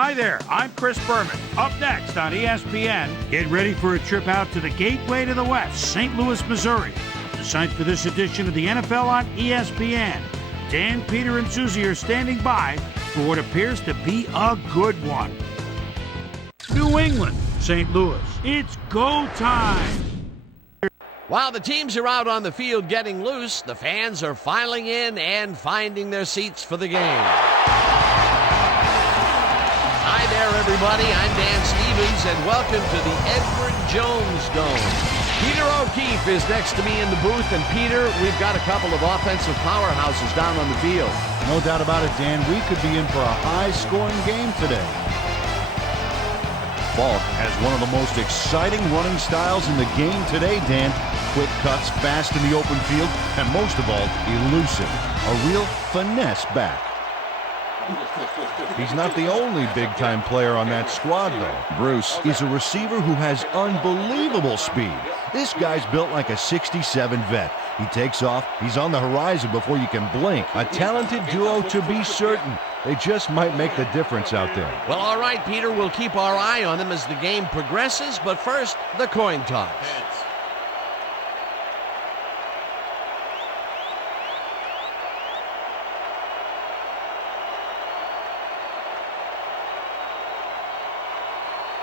Hi there, I'm Chris Berman. Up next on ESPN, get ready for a trip out to the gateway to the West, St. Louis, Missouri. The site for this edition of the NFL on ESPN. Dan, Peter, and Susie are standing by for what appears to be a good one. New England, St. Louis, it's go time. While the teams are out on the field getting loose, the fans are filing in and finding their seats for the game. Hi there, everybody. I'm Dan Stevens, and welcome to the Edward Jones Dome. Peter O'Keefe is next to me in the booth, and Peter, we've got a couple of offensive powerhouses down on the field. No doubt about it, Dan. We could be in for a high-scoring game today. Falk has one of the most exciting running styles in the game today, Dan. Quick cuts, fast in the open field, and most of all, elusive. A real finesse back. He's not the only big-time player on that squad, though. Bruce is a receiver who has unbelievable speed. This guy's built like a '67 vet. He takes off, he's on the horizon before you can blink. A talented duo to be certain. They just might make the difference out there. Well, all right, Peter, we'll keep our eye on them as the game progresses, but first, the coin toss.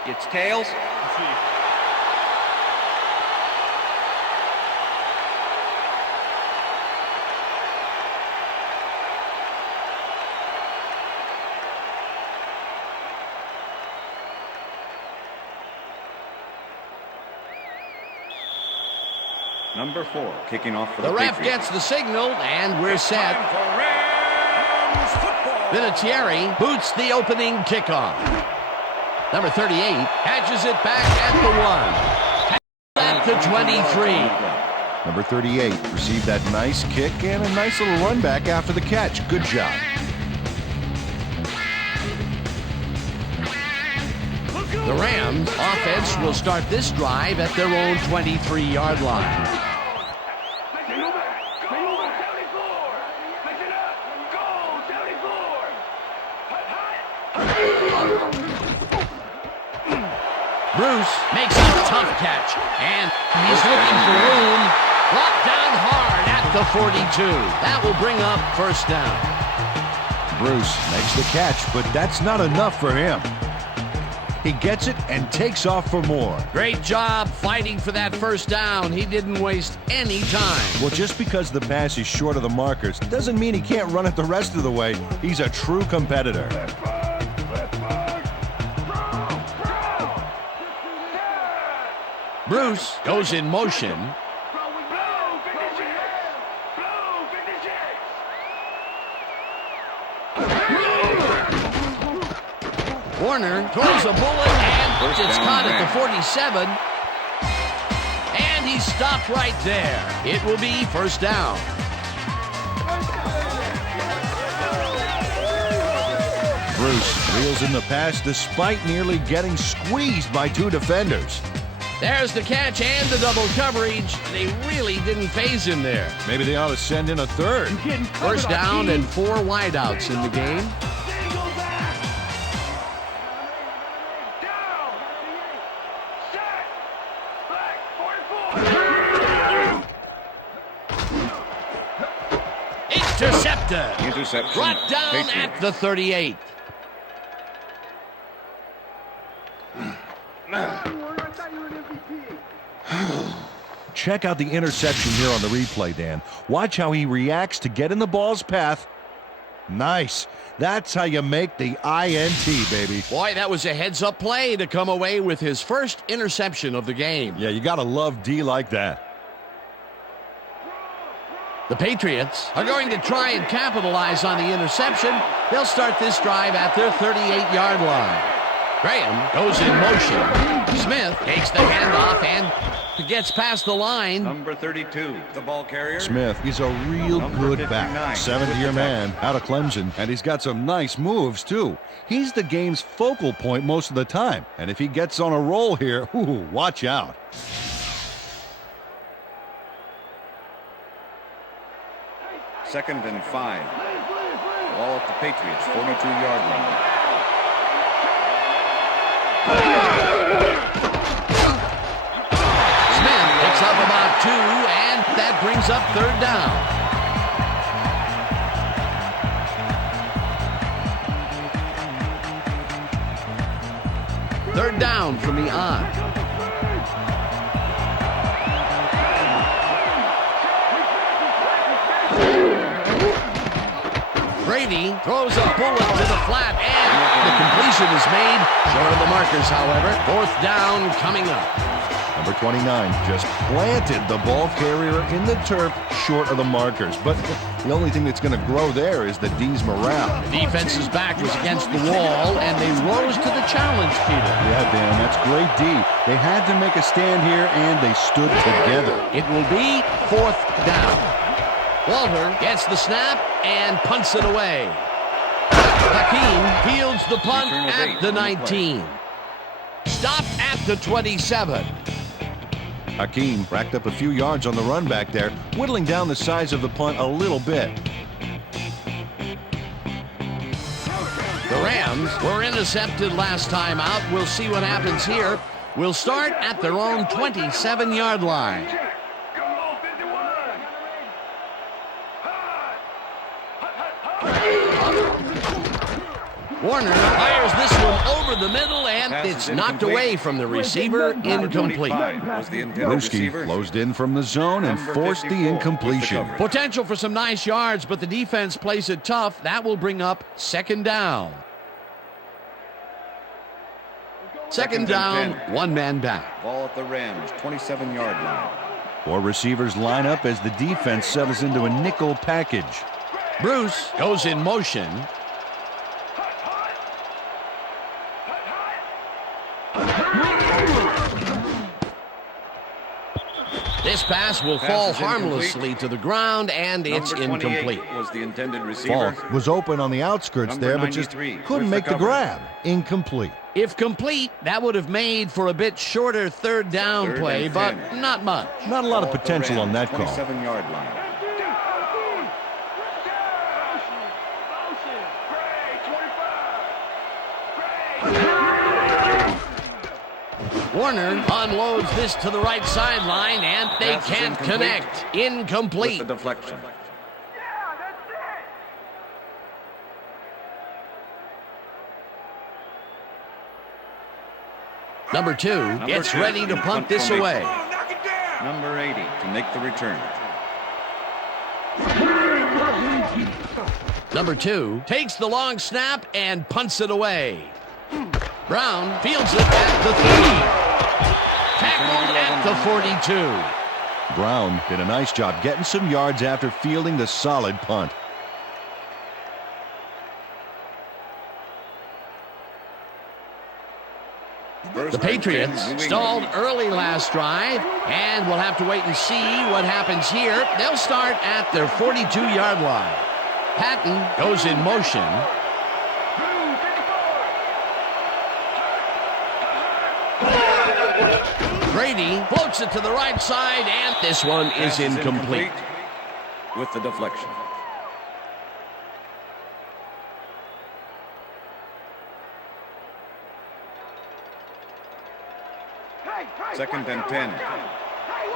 It's tails. Number 4, kicking off for the ref Patriots. gets the signal, and we're set. Vinatieri boots the opening kickoff. Number 38 catches it back at the 1. At the 23. Number 38 received that nice kick and a nice little run back after the catch. Good job. The Rams offense will start this drive at their own 23-yard line. Bruce makes a tough catch, and he's looking for room. Brought down hard at the 42. That will bring up first down. Bruce makes the catch, but that's not enough for him. He gets it and takes off for more. Great job fighting for that first down. He didn't waste any time. Well, just because the pass is short of the markers doesn't mean he can't run it the rest of the way. He's a true competitor. Bruce goes in motion. Warner throws a bullet, and it's caught at the 47. And he's stopped right there. It will be first down. Bruce reels in the pass despite nearly getting squeezed by 2 defenders. There's the catch and the double coverage. They really didn't phase him there. Maybe they ought to send in a third. First down and 4 wideouts in the game. Interception. Brought down Patriots. at the 38. Check out the interception here on the replay, Dan. Watch how he reacts to get in the ball's path. Nice. That's how you make the INT, baby. Boy, that was a heads-up play to come away with his first interception of the game. Yeah, you gotta love D like that. The Patriots are going to try and capitalize on the interception. They'll start this drive at their 38-yard line. Graham goes in motion. Smith takes the handoff and gets past the line. Number 32, the ball carrier. Smith is a real Number good back. 59, 7th-year with the man out of Clemson, and he's got some nice moves, too. He's the game's focal point most of the time, and if he gets on a roll here, ooh, watch out. Second and 5. Ball at the Patriots, 42-yard line. brings up third down. Third down from the odd. Brady throws a bullet to the flat, and the completion is made. Short of the markers, however. Fourth down coming up. Number 29 just planted the ball carrier in the turf short of the markers. But the only thing that's going to grow there is the D's morale. The defense's back was against the wall, and they rose to the challenge, Peter. Yeah, Dan, that's great D. They had to make a stand here, and they stood together. It will be fourth down. Walter gets the snap and punts it away. Hakeem fields the punt at the 19. Stopped at the 27. Hakeem racked up a few yards on the run back there, whittling down the size of the punt a little bit. The Rams were intercepted last time out. We'll see what happens here. We'll start at their own 27-yard line. Warner fires this one over the middle, and it's knocked away from the receiver, incomplete. Brewski closed in from the zone and forced the incompletion. Potential for some nice yards, but the defense plays it tough. That will bring up second down. Second down, one man back. Ball at the Rams, 27-yard line. 4 receivers line up as the defense settles into a nickel package. Bruce goes in motion. This pass will fall harmlessly to the ground, and it's incomplete. Was the intended receiver. Falk was open on the outskirts there, but just couldn't make the grab. Incomplete. If complete, that would have made for a bit shorter third down play, but not much. Not a lot of potential on that call. 27-yard line. Warner unloads this to the right sideline, and they can't connect. Incomplete. With the deflection. Number 2 gets ready to punt this away. Number 80 to make the return. Number 2 takes the long snap and punts it away. Brown fields it at the 30. Tackled at the 42. Brown did a nice job getting some yards after fielding the solid punt. The Patriots stalled early last drive, and we'll have to wait and see what happens here. They'll start at their 42-yard line. Patton goes in motion. Brady floats it to the right side, and this one is incomplete. With the deflection. Second and 10.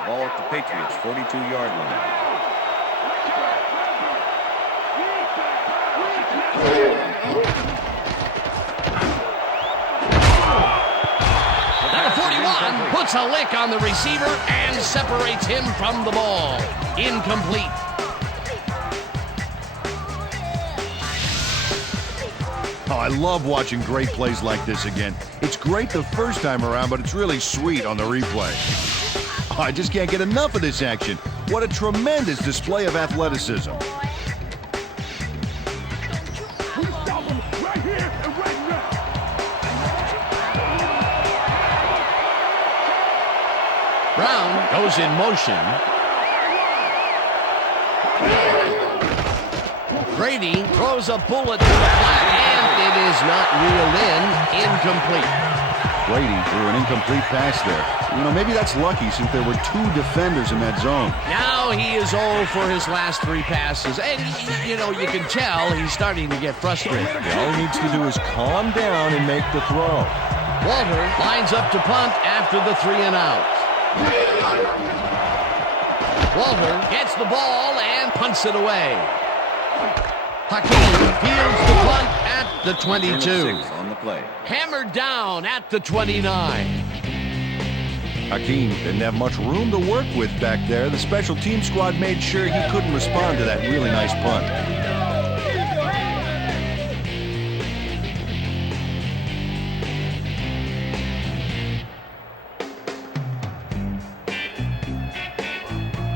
Ball at the Patriots, 42-yard line. Number 41 puts a lick on the receiver and separates him from the ball. Incomplete. Oh, I love watching great plays like this again. It's great the first time around, but it's really sweet on the replay. Oh, I just can't get enough of this action. What a tremendous display of athleticism. Brown goes in motion. Brady throws a bullet to the flat, and it is not reeled in. Incomplete. Brady threw an incomplete pass there. You know, maybe that's lucky since there were 2 defenders in that zone. Now he is 0 for his last 3 passes. And, you know, you can tell he's starting to get frustrated. All he needs to do is calm down and make the throw. Walter lines up to punt after the 3 and out. Walter gets the ball and punts it away. Hakeem fields the punt at the 22. On the play. Hammered down at the 29. Hakeem didn't have much room to work with back there. The special team squad made sure he couldn't respond to that really nice punt.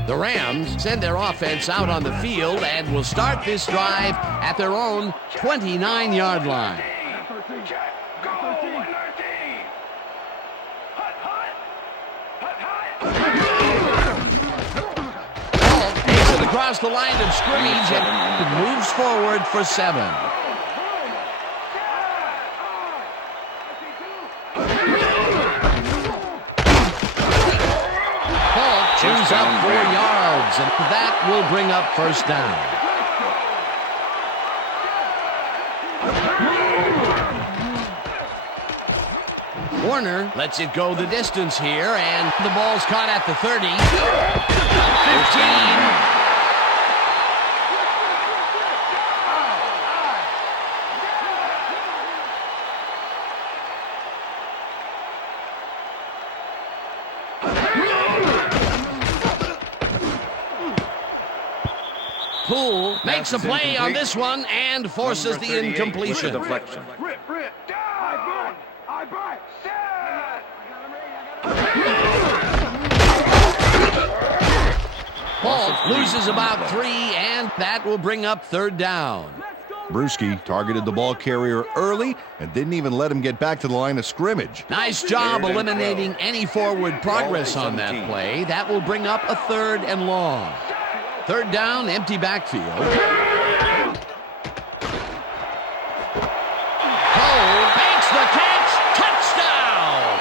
The Rams send their offense out on the field and will start this drive at their own 29-yard line. Ball takes it across the line of scrimmage and moves forward for 7. Chews up 4 yards, and that will bring up first down. Warner lets it go the distance here, and the ball's caught at the 30. 15. Poole makes a play on this one and forces the incompletion. Ball loses about 3, and that will bring up third down. Brewski targeted the ball carrier early and didn't even let him get back to the line of scrimmage. Nice job eliminating any forward progress on that play. That will bring up a 3rd and long. Third down, empty backfield. Cole makes the catch. Touchdown!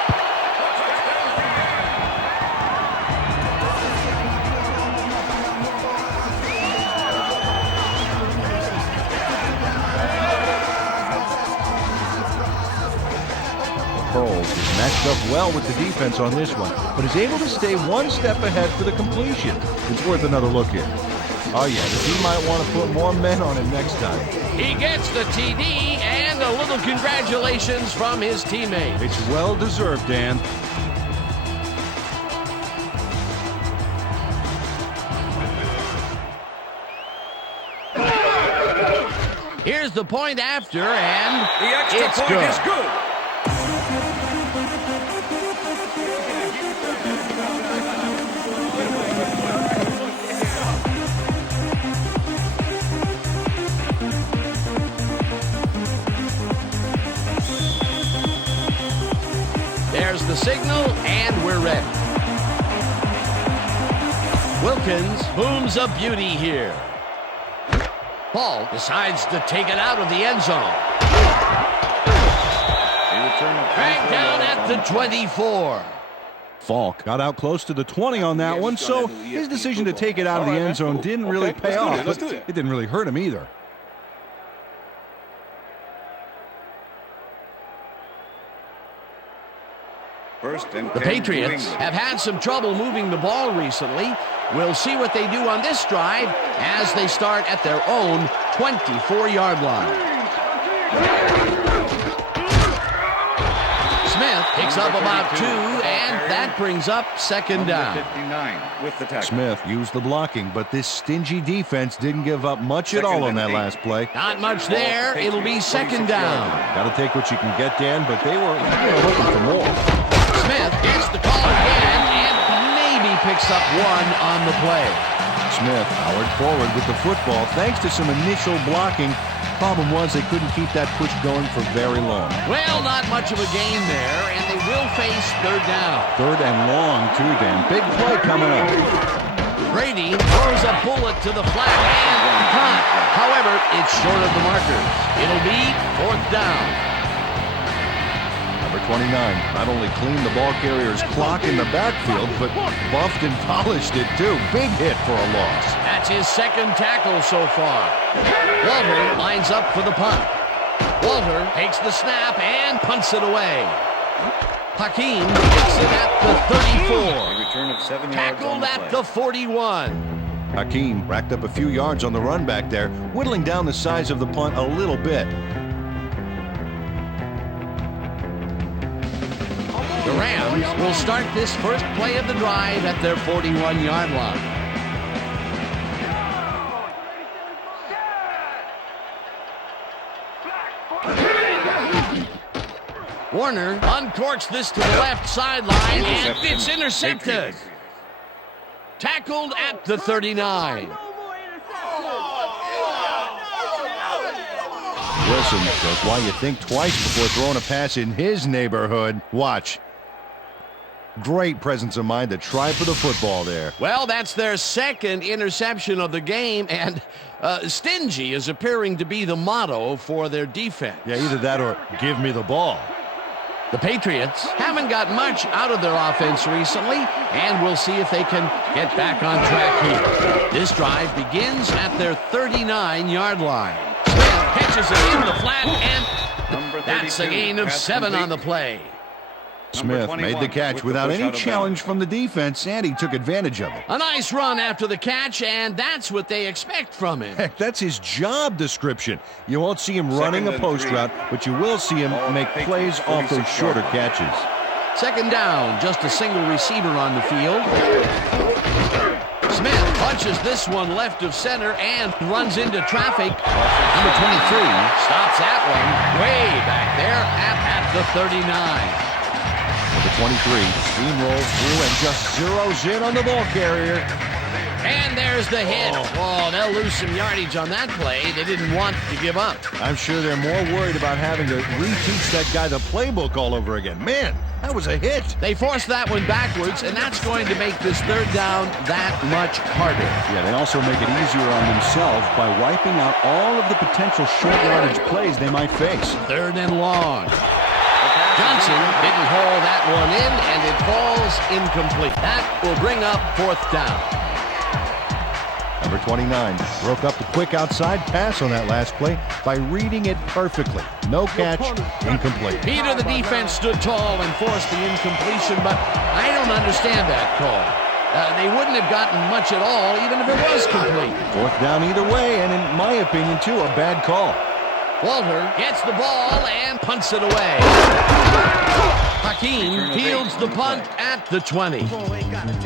Cole is matched up well with the defense on this one, but is able to stay one step ahead for the completion. It's worth another look here. Oh yeah, the team might want to put more men on him next time. He gets the TD and a little congratulations from his teammate. It's well deserved, Dan. Here's the point after, and The extra it's point good. is good. There's the signal, and we're ready. Wilkins booms a beauty here. Paul decides to take it out of the end zone. Dragged down at the 24. Falk got out close to the 20 on that one, so his decision to take it out of the end zone didn't really pay off, but it didn't really hurt him either. The Patriots have had some trouble moving the ball recently. We'll see what they do on this drive as they start at their own 24-yard line. Smith picks up about 2, and that brings up second down. 59 with the tackle. Smith used the blocking, but this stingy defense didn't give up much at all on that last play. Not much there. It'll be second down. Got to take what you can get, Dan, but they were looking for more. Smith gets the call again and maybe picks up 1 on the play. Smith powered forward with the football thanks to some initial blocking. Problem was they couldn't keep that push going for very long. Well, not much of a gain there, and they will face third down. Third and long, too, Dan. Big play coming up. Brady throws a bullet to the flat and caught. However, it's short of the markers. It'll be fourth down. Number 29 not only cleaned the ball carrier's clock in the backfield, but buffed and polished it, too. Big hit for a loss. That's his second tackle so far. Walter lines up for the punt. Walter takes the snap and punts it away. Hakeem gets it at the 34. A return of 7 yards on Tackled the at play. the 41. Hakeem racked up a few yards on the run back there, whittling down the size of the punt a little bit. The Rams will start this first play of the drive at their 41-yard line. Warner uncorks this to the left sideline, and it's intercepted. Patriots. Tackled at the 39. Wilson shows why you think twice before throwing a pass in his neighborhood. Watch. Great presence of mind to try for the football there. Well, that's their second interception of the game, and stingy is appearing to be the motto for their defense. Yeah, either that or give me the ball. The Patriots haven't got much out of their offense recently, and we'll see if they can get back on track here. This drive begins at their 39-yard line. Smith catches it in the flat, and that's a gain of 7 on the play. Smith made the catch without any challenge from the defense, and he took advantage of it. A nice run after the catch, and that's what they expect from him. Heck, that's his job description. You won't see him running a post route, but you will see him make plays off those shorter catches. Second down, just a single receiver on the field. Smith punches this one left of center and runs into traffic. Number 23 stops that one way back there at the 39. The 23 steamrolls through and just zeroes in on the ball carrier. And there's the hit. Oh, they'll lose some yardage on that play. They didn't want to give up. I'm sure they're more worried about having to reteach that guy the playbook all over again. Man, that was a hit. They forced that one backwards, and that's going to make this third down that much harder. Yeah, they also make it easier on themselves by wiping out all of the potential short yardage plays they might face. Third and long. Johnson didn't haul that one in, and it falls incomplete. That will bring up fourth down. Number 29 broke up the quick outside pass on that last play by reading it perfectly. No catch, incomplete. Peter, the defense, stood tall and forced the incompletion, but I don't understand that call. They wouldn't have gotten much at all, even if it was complete. Fourth down either way, and in my opinion, too, a bad call. Walter gets the ball and punts it away. Hakeem fields the punt at the 20.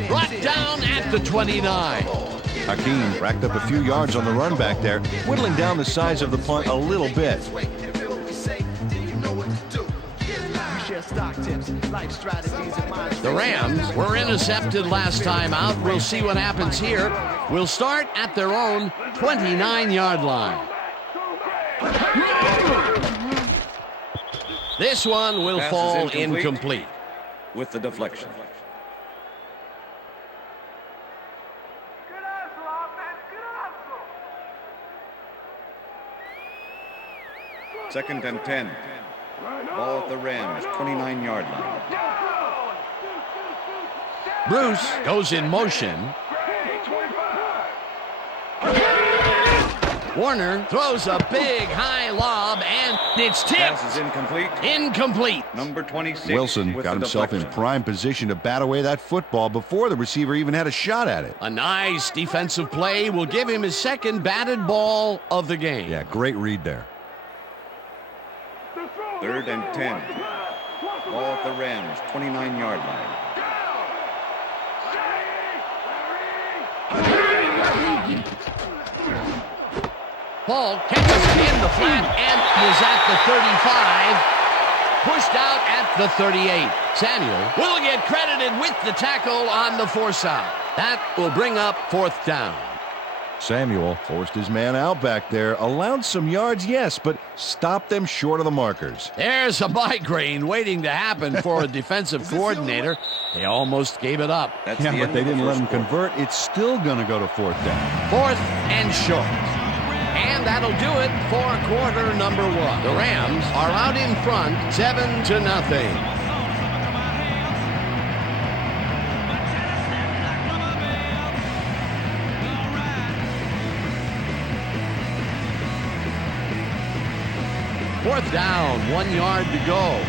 Brought down at the 29. Hakeem racked up a few yards on the run back there, whittling down the size of the punt a little bit. The Rams were intercepted last time out. We'll see what happens here. We'll start at their own 29-yard line. This one will Pass is fall incomplete. With the deflection. Second and 10. Ball at the Rams, 29-yard line. Bruce goes in motion. Warner throws a big high lob, and it's tipped. Pass is incomplete. Incomplete. Number 26. Wilson with got the himself in deflection. prime position to bat away that football before the receiver even had a shot at it. A nice defensive play will give him his second batted ball of the game. Yeah, great read there. Third and 10. Ball at the Rams, 29-yard line. Paul catches it in the flat and is at the 35. Pushed out at the 38. Samuel will get credited with the tackle on the foresight. That will bring up fourth down. Samuel forced his man out back there, allowed some yards, yes, but stopped them short of the markers. There's a migraine waiting to happen for a defensive coordinator. They almost gave it up. That's Yeah, the but end they of the didn't let first him quarter. convert. It's still going to go to fourth down. Fourth and short. And that'll do it for quarter number one. The Rams are out in front, 7-0. Fourth down, 1 yard to go.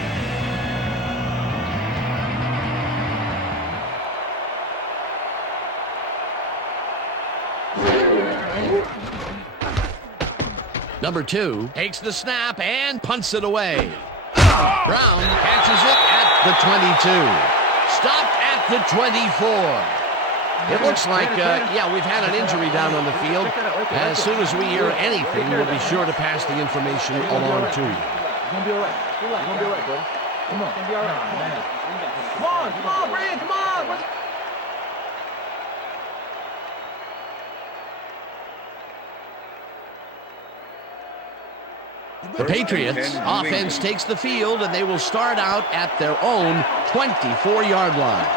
Number 2 takes the snap and punts it away. Brown catches it at the 22. Stopped at the 24. It looks like, we've had an injury down on the field. As soon as we hear anything, we'll be sure to pass the information along to you. It's gonna be all right. It's gonna be all right, bro. Come on. It's gonna be all right, man. Come on, Brad, come on. The Patriots offense takes the field, and they will start out at their own 24-yard line.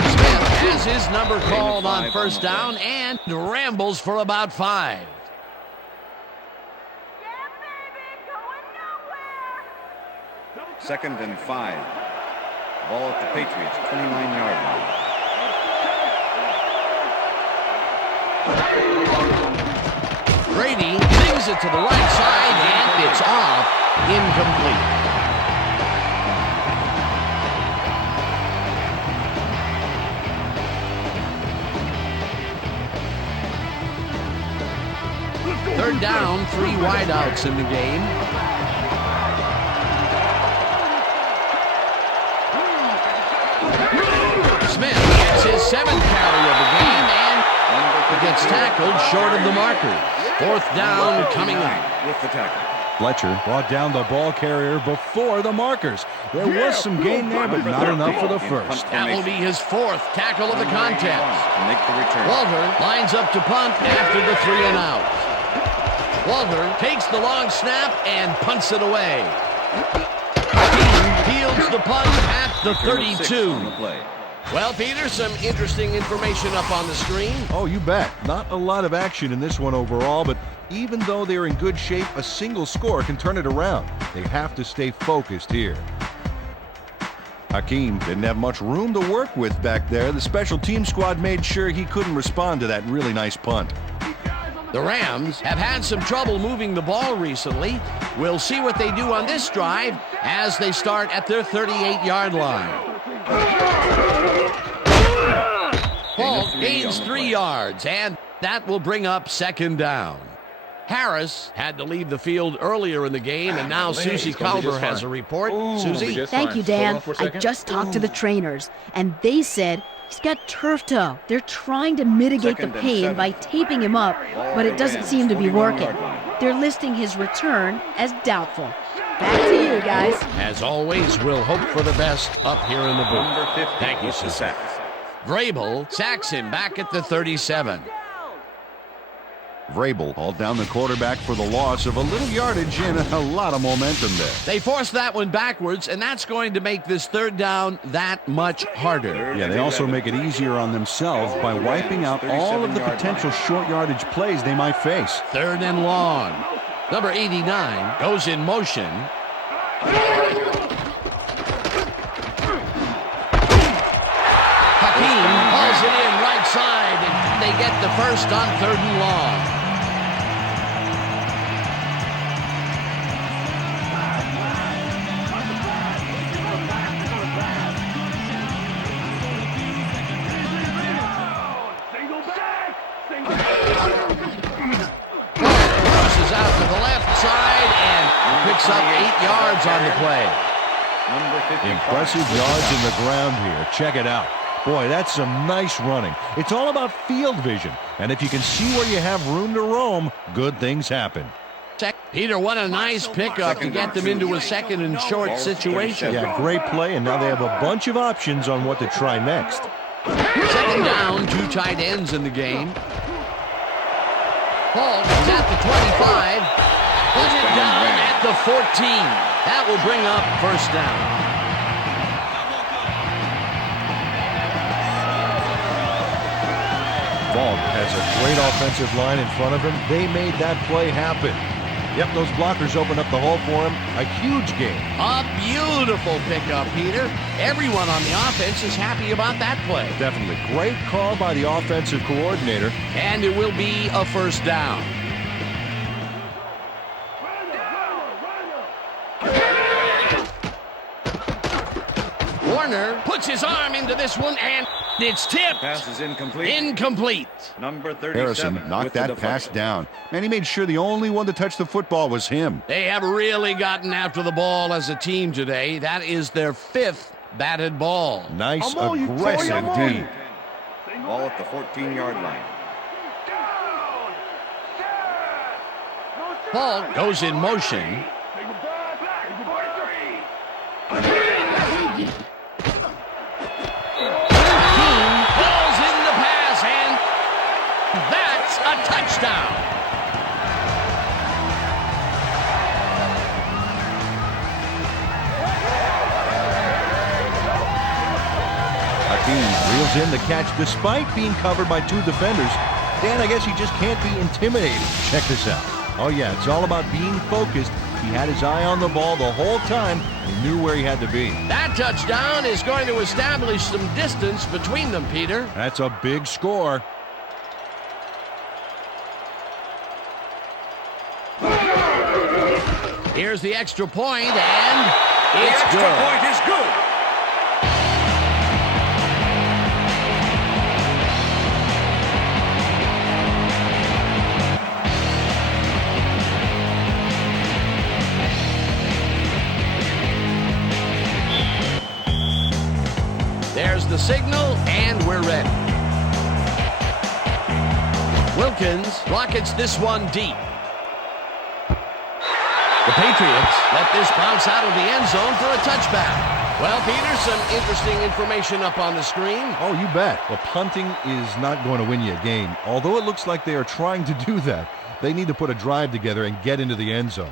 Smith has his number called on first down and rambles for about 5. Second and 5. Ball at the Patriots, 29-yard line. Brady flings it to the right side, and it's off, incomplete. Third down, 3 wideouts in the game. Smith gets his 7th carry of the game and gets tackled short of the marker. Fourth down coming up. With the tackle. Fletcher brought down the ball carrier before the markers. There was some gain there, but not enough for the first. That will be his 4th tackle of the contest. Make the return. Walter lines up to punt after the 3 and out. Walter takes the long snap and punts it away. He fields the punt at the 32. Well, Peter, some interesting information up on the screen. Oh, you bet. Not a lot of action in this one overall, but even though they're in good shape, a single score can turn it around. They have to stay focused here. Hakeem didn't have much room to work with back there. The special team squad made sure he couldn't respond to that really nice punt. The Rams have had some trouble moving the ball recently. We'll see what they do on this drive as they start at their 38-yard line. Paul gains 3 yards, and that will bring up second down. Harris had to leave the field earlier in the game, and now Susie Calver has a report. Susie? Thank you, Dan. I just talked to the trainers, and they said he's got turf toe. They're trying to mitigate the pain by taping him up, but it doesn't seem to be working. They're listing his return as doubtful. Back to you, guys. As always, we'll hope for the best up here in the booth. Thank you, Susie. Vrabel sacks him back at the 37. Vrabel hauled down the quarterback for the loss of a little yardage and a lot of momentum there. They forced that one backwards, and that's going to make this third down that much harder. Yeah, they also make it easier on themselves by wiping out all of the potential short yardage plays they might face. Third and long. Number 89 goes in motion. Hakeem hauls it in right side, and they get the first on 3rd and long. Crosses out to the left side and picks up 8 yards on the play. Impressive yards in the ground here. Check it out. Boy, that's some nice running. It's all about field vision. And if you can see where you have room to roam, good things happen. Peter, what a nice pickup to get them into a second and short situation. Yeah, great play, and now they have a bunch of options on what to try next. Second down, 2 tight ends in the game. Paul is at the 25. Put it down at the 14. That will bring up first down. Vaughn has a great offensive line in front of him. They made that play happen. Yep, those blockers opened up the hole for him. A huge game. A beautiful pickup, Peter. Everyone on the offense is happy about that play. Definitely. Great call by the offensive coordinator. And it will be a first down. Warner puts his arm into this one, and it's tipped. Pass is incomplete. Incomplete. Number 37. Harrison knocked with the that pass deflection. down, and he made sure the only one to touch the football was him. They have really gotten after the ball as a team today. That is their 5th batted ball. Nice, aggressive D. Ball at the 14-yard line. Ball goes in motion. Team falls in the pass, and that's a touchdown. Hakeem reels in the catch despite being covered by 2 defenders. Dan, I guess he just can't be intimidated. Check this out. Oh, yeah, it's all about being focused. He had his eye on the ball the whole time and knew where he had to be. That touchdown is going to establish some distance between them, Peter. That's a big score. Here's the extra point, and The it's extra good. point is good. There's the signal, and we're ready. Wilkins rockets this one deep. The Patriots let this bounce out of the end zone for a touchback. Well, Peter, some interesting information up on the screen. Oh, you bet. Well, punting is not going to win you a game. Although it looks like they are trying to do that, they need to put a drive together and get into the end zone.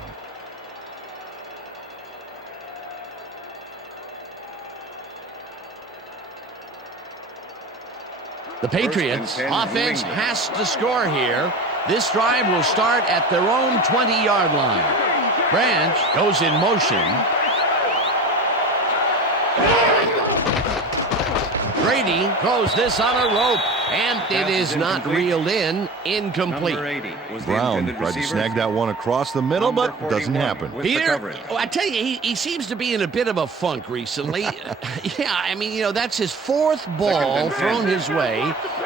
The Patriots First and 10, offense New England. has to score here. This drive will start at their own 20-yard line. Branch goes in motion. Brady throws this on a rope, and it Pass is is not incomplete. reeled in. Incomplete. Number 80 was the Brown intended tried to receiver. snag that one across the middle, Number but doesn't 41 happen. with the Peter, coverage. I tell you, he seems to be in a bit of a funk recently. Yeah, I mean, you know, that's his 4th ball and 10. thrown his way,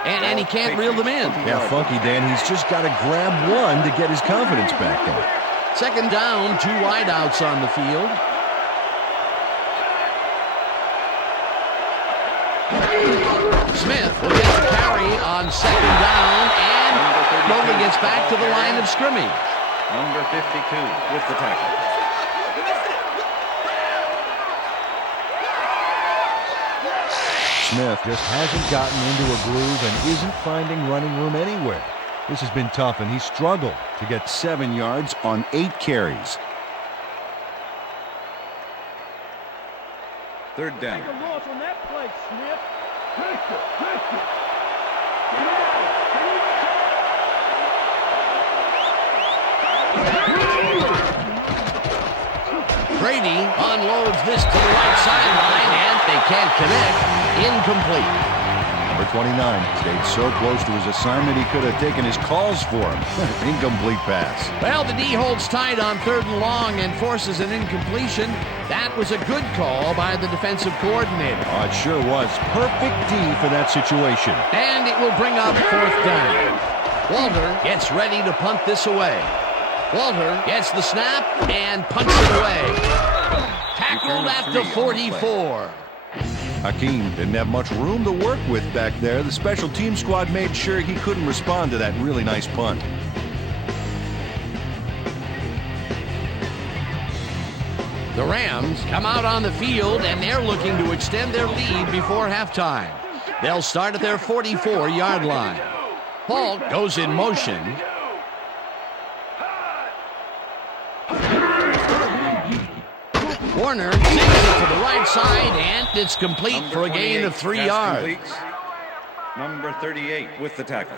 and he can't reel them in. Yeah, funky Dan. He's just got to grab one to get his confidence back there. Second down, 2 wideouts on the field. Smith will get the carry on second down and slowly gets back to the line of scrimmage. Number 52 with the tackle. Smith just hasn't gotten into a groove and isn't finding running room anywhere. This has been tough, and he struggled to get 7 yards on 8 carries. Third down. Brady unloads this to the right sideline, and they can't connect. Incomplete. Number 29 stayed so close to his assignment he could have taken his calls for him. Incomplete pass. Well, the D holds tight on 3rd and long and forces an incompletion. That was a good call by the defensive coordinator. Oh, it sure was. Perfect D for that situation. And it will bring up 4th down. Walter gets ready to punt this away. Walter gets the snap and punts it away. Tackled at the 44. Hakeem didn't have much room to work with back there. The special team squad made sure he couldn't respond to that really nice punt. The Rams come out on the field, and they're looking to extend their lead before halftime. They'll start at their 44-yard line. Paul goes in motion. Warner sends it to the right side, and it's complete Number for a gain of 3 pass yards. completes. Number 38 with the tackle.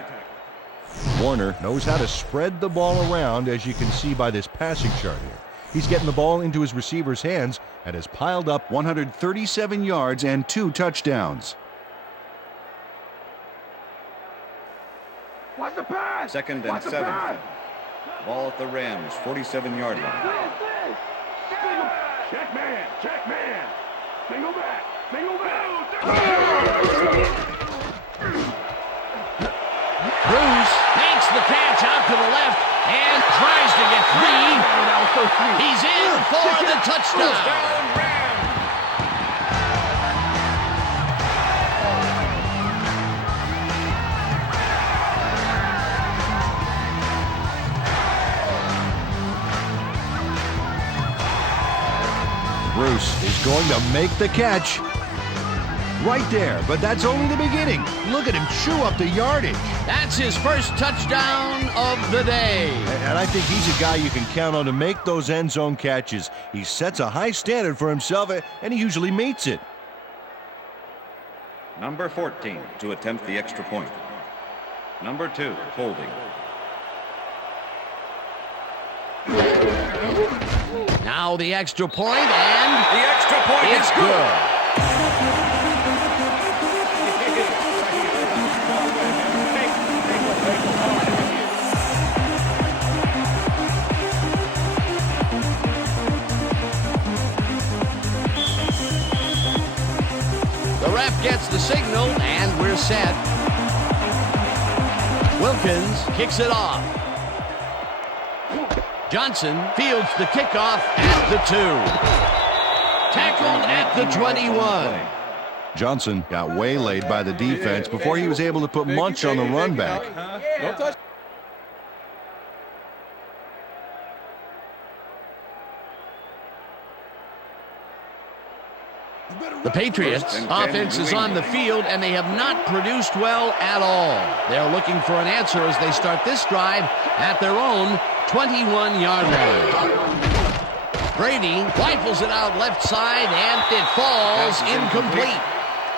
Warner knows how to spread the ball around, as you can see by this passing chart here. He's getting the ball into his receiver's hands and has piled up 137 yards and 2 touchdowns. What's the pass? Second and 7. Ball at the Rams, 47-yard line. Check man. Single back. Bruce makes the catch out to the left and tries to get free. He's in for the touchdown. Bruce is going to make the catch. Right there, but that's only the beginning. Look at him chew up the yardage. That's his first touchdown of the day. And I think he's a guy you can count on to make those end zone catches. He sets a high standard for himself, and he usually meets it. Number 14 to attempt the extra point. Number 2, holding. Now the extra point, and The extra point it's is good. The ref gets the signal, and we're set. Wilkins kicks it off. Johnson fields the kickoff at the 2. Tackled at the 21. Johnson got waylaid by the defense before he was able to put Munch on the run back. The Patriots offense is on the field, and they have not produced well at all. They're looking for an answer as they start this drive at their own 21-yard line. Brady rifles it out left side, and it falls incomplete.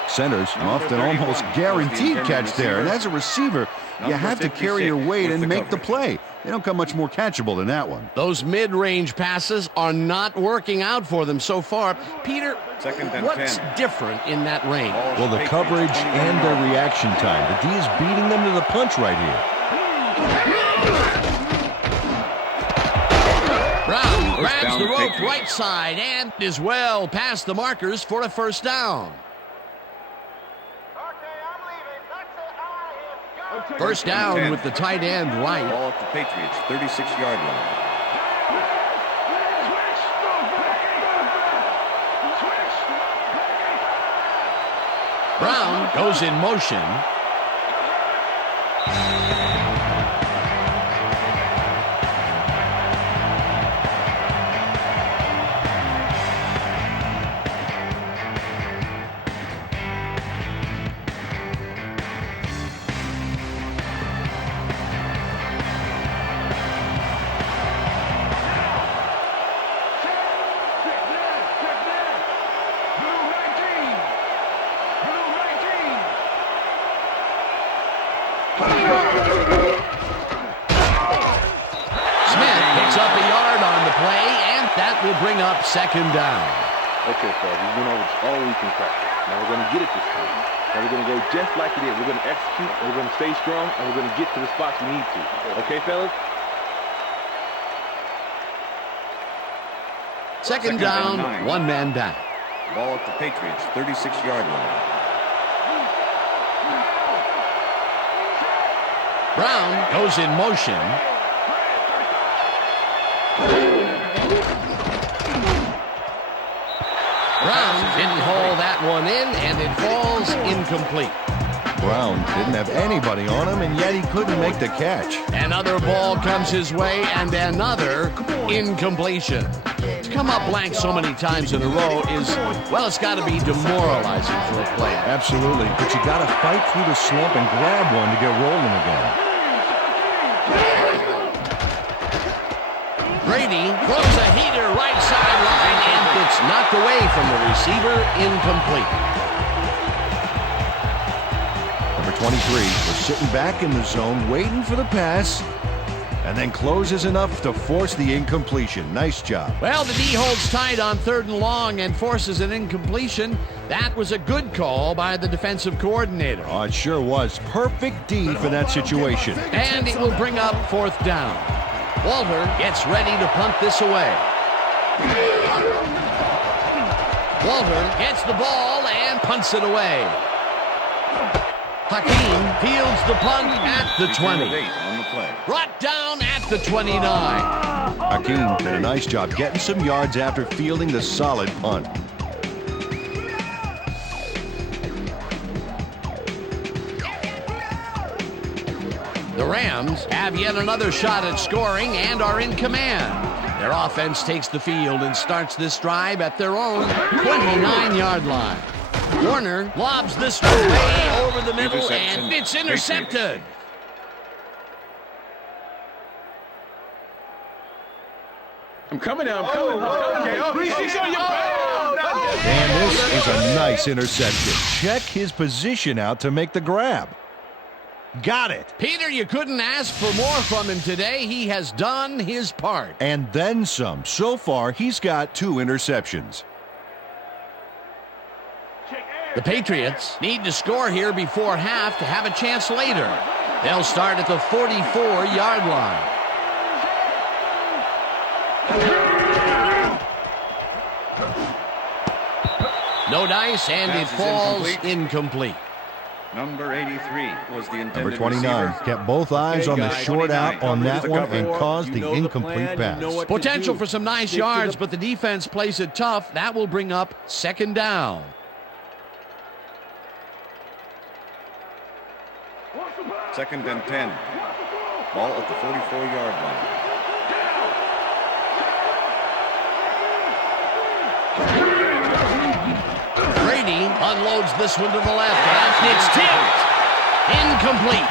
Centers often almost guaranteed catch there, and as a receiver, you have to carry your weight and make the play. They don't come much more catchable than that one. Those mid-range passes are not working out for them so far. Peter, what's different in that range? Well, the coverage and their reaction time. The D is beating them to the punch right here. Brown grabs the rope right side and is well past the markers for a first down. First down with the tight end right. Ball at the Patriots, 36-yard line. Brown goes in motion. Will bring up second down. Okay, fellas, we went over all week in practice. Now we're going to get it this time. Now we're going to go just like it is. We're going to execute, and we're going to stay strong, and we're going to get to the spots we need to. Okay, fellas? Second down, one man back. Ball at the Patriots, 36-yard line. Brown goes in motion. Brown didn't haul that one in, and it falls incomplete. Brown didn't have anybody on him, and yet he couldn't make the catch. Another ball comes his way, and another incompletion. To come up blank so many times in a row is, well, it's got to be demoralizing for a player. Absolutely, but you got to fight through the slump and grab one to get rolling again. Brady throws a heater right sideline, and it's knocked away from the receiver, incomplete. Number 23 was sitting back in the zone, waiting for the pass, and then closes enough to force the incompletion. Nice job. Well, the D holds tight on 3rd and long and forces an incompletion. That was a good call by the defensive coordinator. Oh, it sure was. Perfect D for that situation. And it will bring up 4th down. Walter gets ready to punt this away. Walter gets the ball and punts it away. Hakeem fields the punt at the 20. On the play. Brought down at the 29. Hakeem did a nice job getting some yards after fielding the solid punt. The Rams have yet another shot at scoring and are in command. Their offense takes the field and starts this drive at their own 29-yard line. Warner lobs this one way over the middle, and it's intercepted. I'm coming now. I'm coming. And this is a nice interception. Check his position out to make the grab. Got it. Peter, you couldn't ask for more from him today. He has done his part. And then some. So far, he's got 2 interceptions. The Patriots need to score here before half to have a chance later. They'll start at the 44-yard line. No dice, and it falls incomplete. Number 83 was the intended Number 29 receiver. kept both eyes on the short out on that one and caused the incomplete pass. Potential for some nice yards, but the defense plays it tough. That will bring up second down. Second and 10. Ball at the 44-yard line. Brady unloads this one to the left, and it's tipped. Incomplete.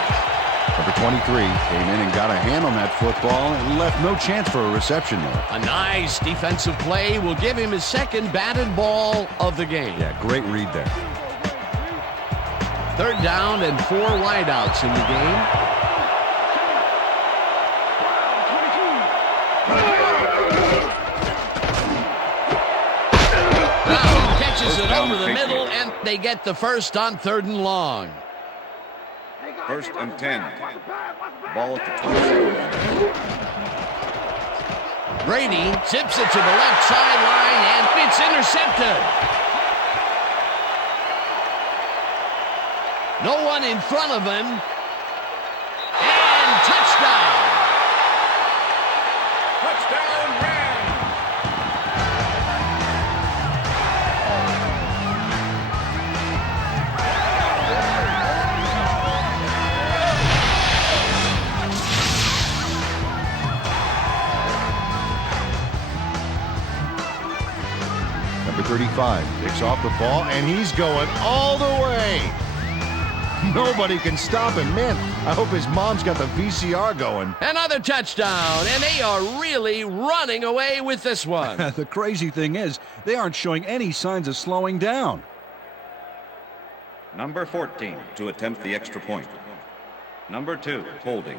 Number 23 came in and got a hand on that football and left no chance for a reception there. A nice defensive play will give him his second batted ball of the game. Yeah, great read there. Third down and 4 wideouts in the game. Brown catches it over the middle, and they get the first on 3rd and long. First and 10. Ball at the 27. Brady zips it to the left sideline, and it's intercepted. No one in front of him. And touchdown. Touchdown, Rams. Number 35 picks off the ball, and he's going all the way. Nobody can stop him. Man, I hope his mom's got the VCR going. Another touchdown, and they are really running away with this one. The crazy thing is, they aren't showing any signs of slowing down. Number 14 to attempt the extra point. Number 2, holding.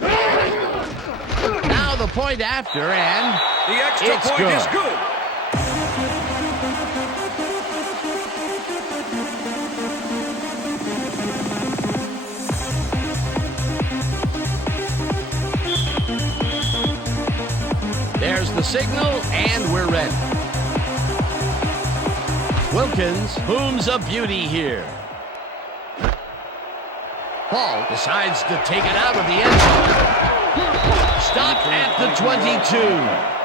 Now the point after, and The extra it's point good. is good. There's the signal, and we're ready. Wilkins booms a beauty here. Paul decides to take it out of the end zone. Stopped at the 22.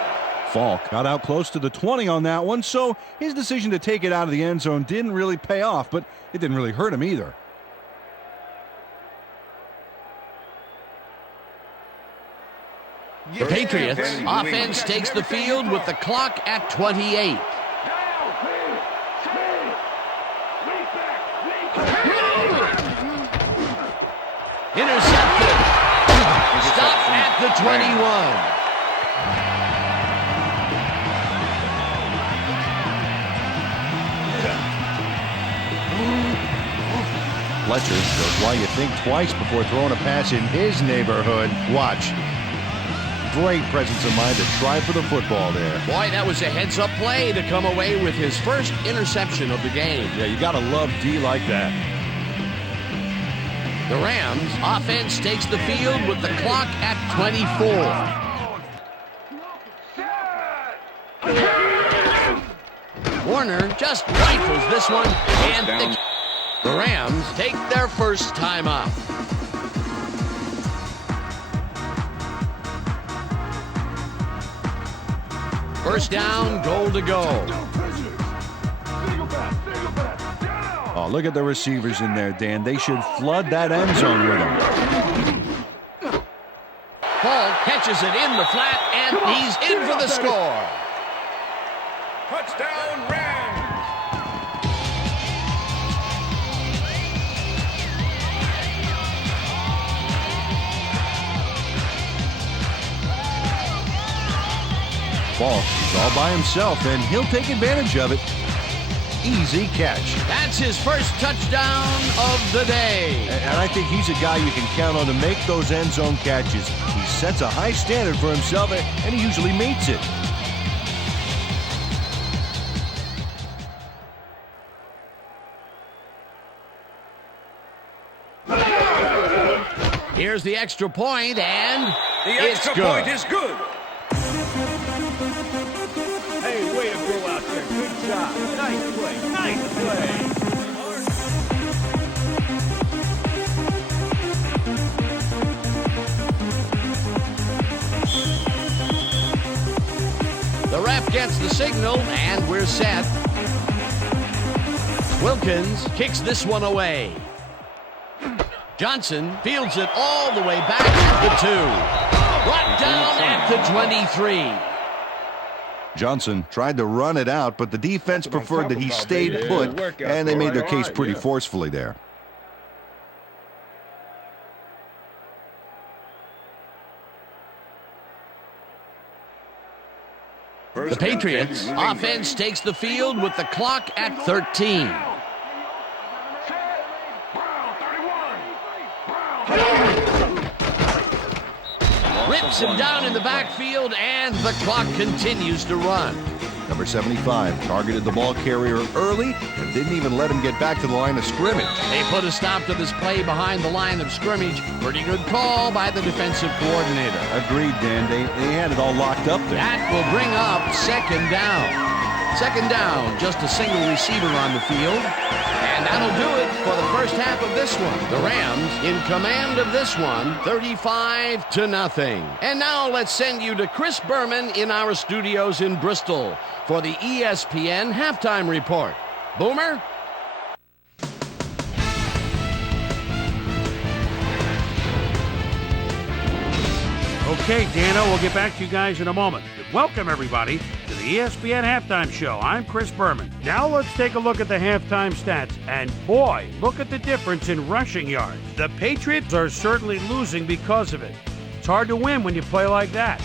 Falk got out close to the 20 on that one, so his decision to take it out of the end zone didn't really pay off, but it didn't really hurt him either. The Patriots offense takes the field with the clock at 28. Intercepted. Stopped at the 21. Fletcher shows why you think twice before throwing a pass in his neighborhood. Watch. Great presence of mind to try for the football there. Boy, that was a heads-up play to come away with his first interception of the game. Yeah, you gotta love D like that. The Rams offense takes the field with the clock at 24. Warner just rifles this one, and the Rams take their first time out. First down, goal to go. Oh, look at the receivers in there, Dan. They should flood that end zone with them. Paul catches it in the flat, and he's in for the score. Touchdown, Rams! Ball, he's all by himself, and he'll take advantage of it. Easy catch. That's his first touchdown of the day. And I think he's a guy you can count on to make those end zone catches. He sets a high standard for himself, and he usually meets it. Here's the extra point, and The extra point is good. Hey, way to go out there. Good job. Nice play. Nice play. The ref gets the signal, and we're set. Wilkins kicks this one away. Johnson fields it all the way back at the 2. Brought down at the 23. Johnson tried to run it out, but the defense preferred that he stayed put, and they made their case pretty forcefully there. The Patriots offense takes the field with the clock at 13. Rips him down in the backfield, and the clock continues to run. Number 75 targeted the ball carrier early and didn't even let him get back to the line of scrimmage. They put a stop to this play behind the line of scrimmage. Pretty good call by the defensive coordinator. Agreed, Dan. They had it all locked up there. That will bring up second down. Second down, just a single receiver on the field. And that'll do it for the first half of this one. The Rams in command of this one, 35-0. And now let's send you to Chris Berman in our studios in Bristol for the ESPN halftime report. Boomer? Okay, Dana, we'll get back to you guys in a moment. Welcome, everybody, to the ESPN Halftime Show. I'm Chris Berman. Now let's take a look at the halftime stats. And boy, look at the difference in rushing yards. The Patriots are certainly losing because of it. It's hard to win when you play like that.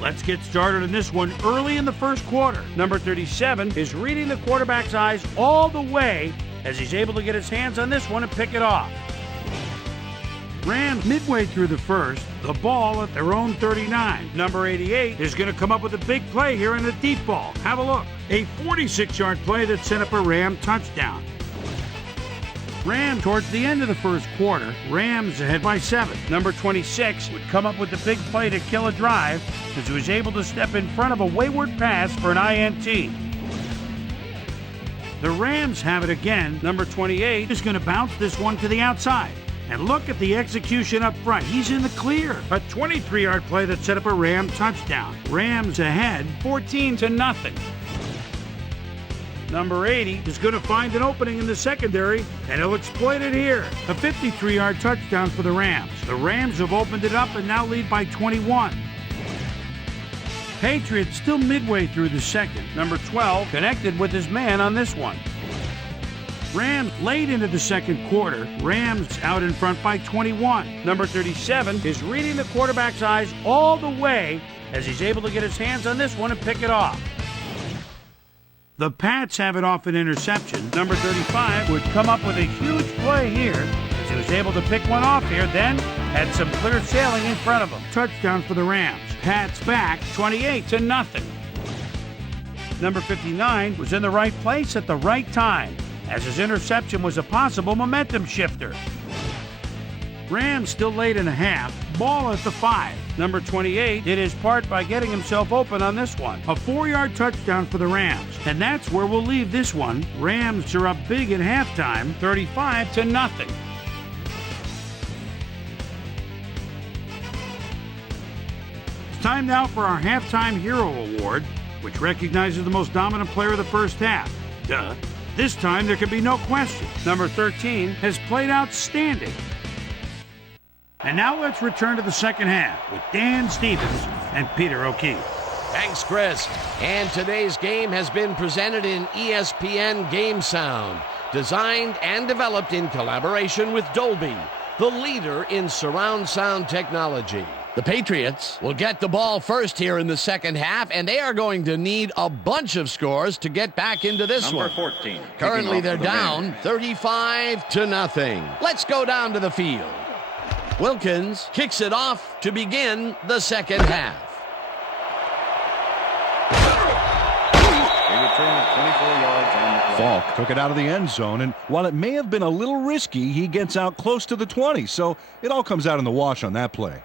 Let's get started in this one early in the first quarter. Number 37 is reading the quarterback's eyes all the way as he's able to get his hands on this one and pick it off. Rams midway through the first, the ball at their own 39. Number 88 is going to come up with a big play here in the deep ball. Have a look. A 46-yard play that set up a Ram touchdown. Rams towards the end of the first quarter, Rams ahead by 7. Number 26 would come up with the big play to kill a drive as he was able to step in front of a wayward pass for an INT. The Rams have it again. Number 28 is going to bounce this one to the outside. And look at the execution up front. He's in the clear. A 23-yard play that set up a Ram touchdown. Rams ahead 14-0. Number 80 is going to find an opening in the secondary, and he'll exploit it here. A 53-yard touchdown for the Rams. The Rams have opened it up and now lead by 21. Patriots still midway through the second. Number 12 connected with his man on this one. Rams late into the second quarter. Rams out in front by 21. Number 37 is reading the quarterback's eyes all the way as he's able to get his hands on this one and pick it off. The Pats have it off an interception. Number 35 would come up with a huge play here as he was able to pick one off here, then had some clear sailing in front of him. Touchdown for the Rams. Pats back 28-0. Number 59 was in the right place at the right time, as his interception was a possible momentum shifter. Rams still late in the half, ball at the 5. Number 28 did his part by getting himself open on this one. A 4-yard touchdown for the Rams. And that's where we'll leave this one. Rams are up big at halftime, 35-0. It's time now for our Halftime Hero Award, which recognizes the most dominant player of the first half. Duh. This time there can be no question. Number 13 has played outstanding. And now let's return to the second half with Dan Stevens and Peter O'Keefe. Thanks, Chris. And today's game has been presented in ESPN Game Sound, designed and developed in collaboration with Dolby, the leader in surround sound technology. The Patriots will get the ball first here in the second half, and they are going to need a bunch of scores to get back into this one. Number 14. Currently, they're down 35-0. Let's go down to the field. Wilkins kicks it off to begin the second half. They return 24 yards on the play. Falk took it out of the end zone, and while it may have been a little risky, he gets out close to the 20, so it all comes out in the wash on that play.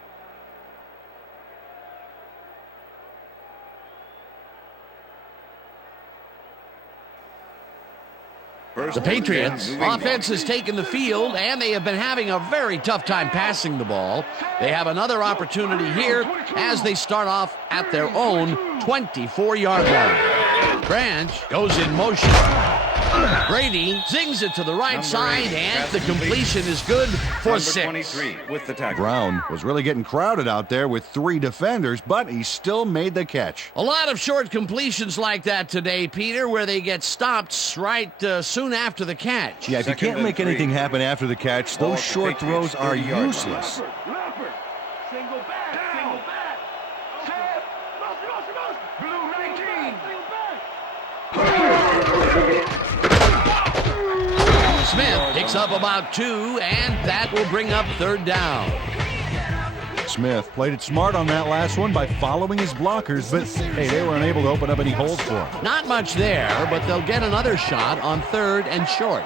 The Patriots offense has taken the field, and they have been having a very tough time passing the ball. They have another opportunity here as they start off at their own 24-yard line. Branch goes in motion. Brady zings it to the right side, and the completion is good for 6. 23 with the tackle. Brown was really getting crowded out there with 3 defenders, but he still made the catch. A lot of short completions like that today, Peter, where they get stopped right soon after the catch. Yeah, if you can't make anything happen after the catch, those short throws are useless. Single back. Set. Blue 19. Smith picks up about 2, and that will bring up 3rd down. Smith played it smart on that last one by following his blockers, but hey, they were unable to open up any holes for him. Not much there, but they'll get another shot on 3rd and short.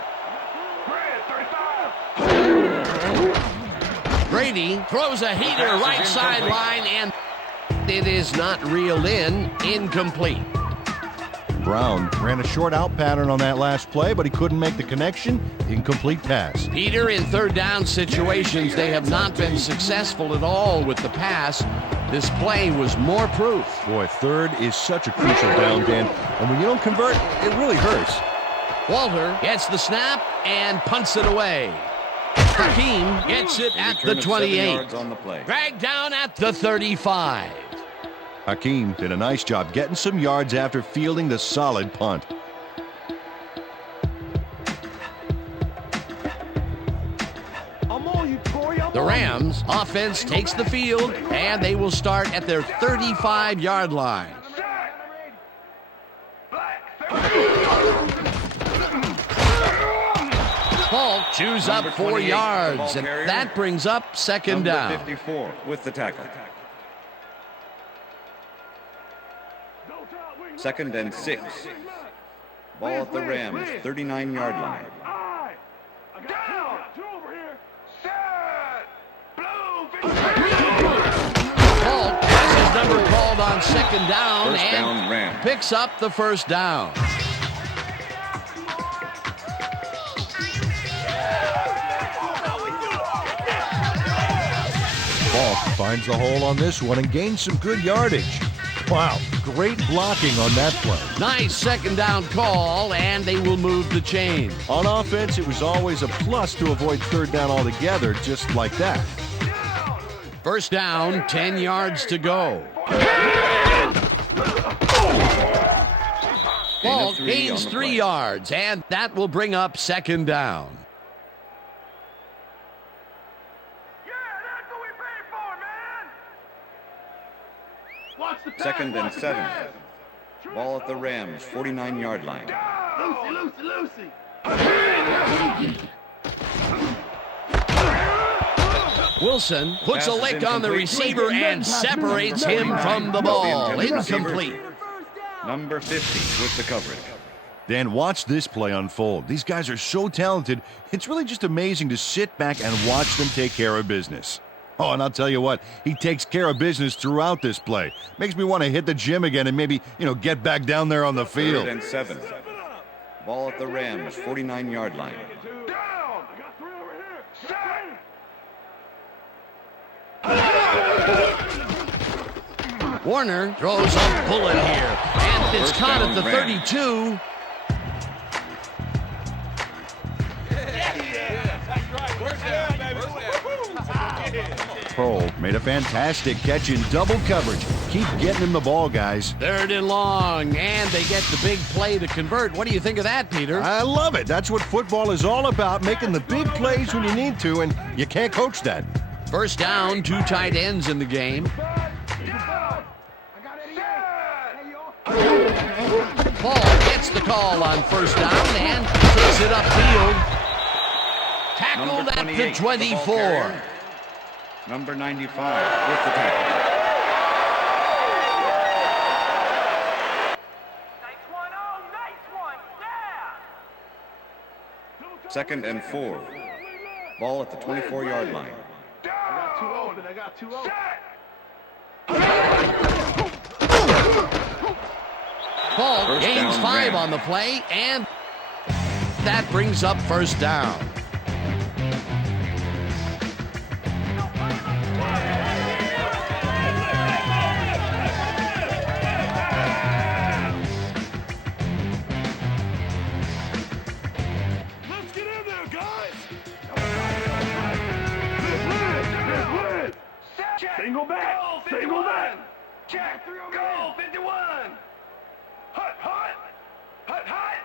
Brady throws a heater right sideline, and it is not reeled in. Incomplete. Brown ran a short out pattern on that last play, but he couldn't make the connection. Incomplete pass. Peter, in 3rd down situations, they have not been successful at all with the pass. This play was more proof. Boy, 3rd is such a crucial down, Dan, and when you don't convert, it really hurts. Walter gets the snap and punts it away. Hakeem gets it at the 28. On the play. Dragged down at the 35. Hakeem did a nice job getting some yards after fielding the solid punt. The Rams offense takes the field, and they will start at their 35-yard line. Falk chews up 4 yards, and that brings up 2nd down. Number 54 with the tackle. 2nd and 6. Ball at the Rams, 39-yard line. Falk has his number called on 2nd down, First down, and Rams. picks up the 1st down. Falk finds the hole on this one and gains some good yardage. Wow, great blocking on that play. Nice 2nd down call, and they will move the chain. On offense, it was always a plus to avoid 3rd down altogether, just like that. 1st down, 10 yards to go. Falk gains 3 yards, and that will bring up 2nd down. 2nd and 7. Ball at the Rams, 49-yard line. Lucy. Wilson puts a lick on the receiver and separates him from the ball. Incomplete. Number 50 with the coverage. Dan, watch this play unfold. These guys are so talented, it's really just amazing to sit back and watch them take care of business. Oh, and I'll tell you what, he takes care of business throughout this play. Makes me want to hit the gym again and maybe, get back down there on the field. 3rd and 7. Ball at the Rams, 49-yard line. Warner throws a bullet here, and it's caught at the 32. Pearl made a fantastic catch in double coverage. Keep getting him the ball, guys. 3rd and long, and they get the big play to convert. What do you think of that, Peter? I love it. That's what football is all about, making the big plays when you need to, and you can't coach that. 1st down, 2 tight ends in the game. Paul gets the call on 1st down and takes it upfield. Tackled at the 24. Number 95 with the tackle. Nice one, oh, nice one, yeah! 2nd and 4. Ball at the 24-yard line. I got 2-0. Paul First gains down, 5 Rams. on the play, and that brings up 1st down. Let's get in there, guys! Single back! Single back! Check! Go! 51! Hut! Hut! Hut! Hut!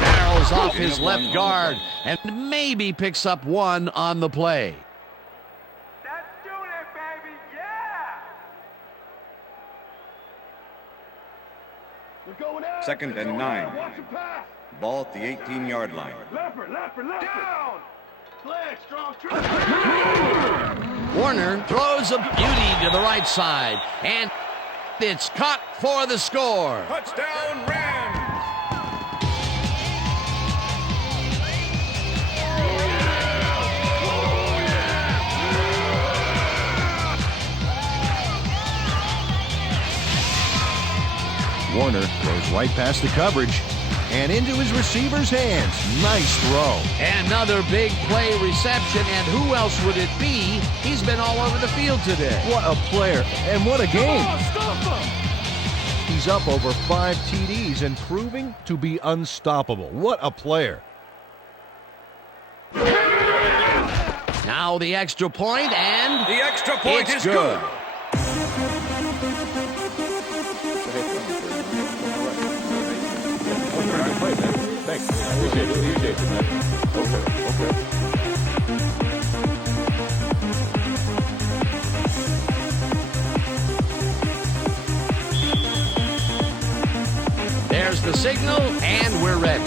Barrels off his left guard and maybe picks up 1 on the play. That's doing it, baby! Yeah! We're going out! 2nd and 9. Watch him pass! Ball at the 18-yard line. Leopard! Down! Flag, strong trip! Warner throws a beauty to the right side, and it's caught for the score. Touchdown, Rams! Warner goes right past the coverage and into his receiver's hands. Nice throw. Another big play reception, and who else would it be? He's been all over the field today. What a player, and what a game. Stop him! He's up over 5 TDs and proving to be unstoppable. What a player. Now the extra point, and The extra point it's is good. Thanks. I appreciate it, man. Okay. There's the signal, and we're ready.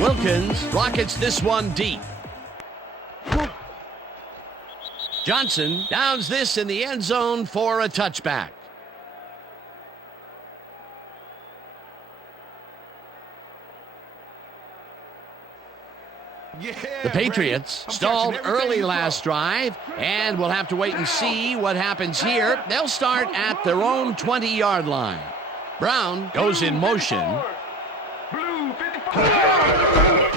Wilkins rockets this one deep. Johnson downs this in the end zone for a touchback. The Patriots stalled early last drive, and we'll have to wait and see what happens here. They'll start at their own 20-yard line. Brown goes in motion. Blue 55!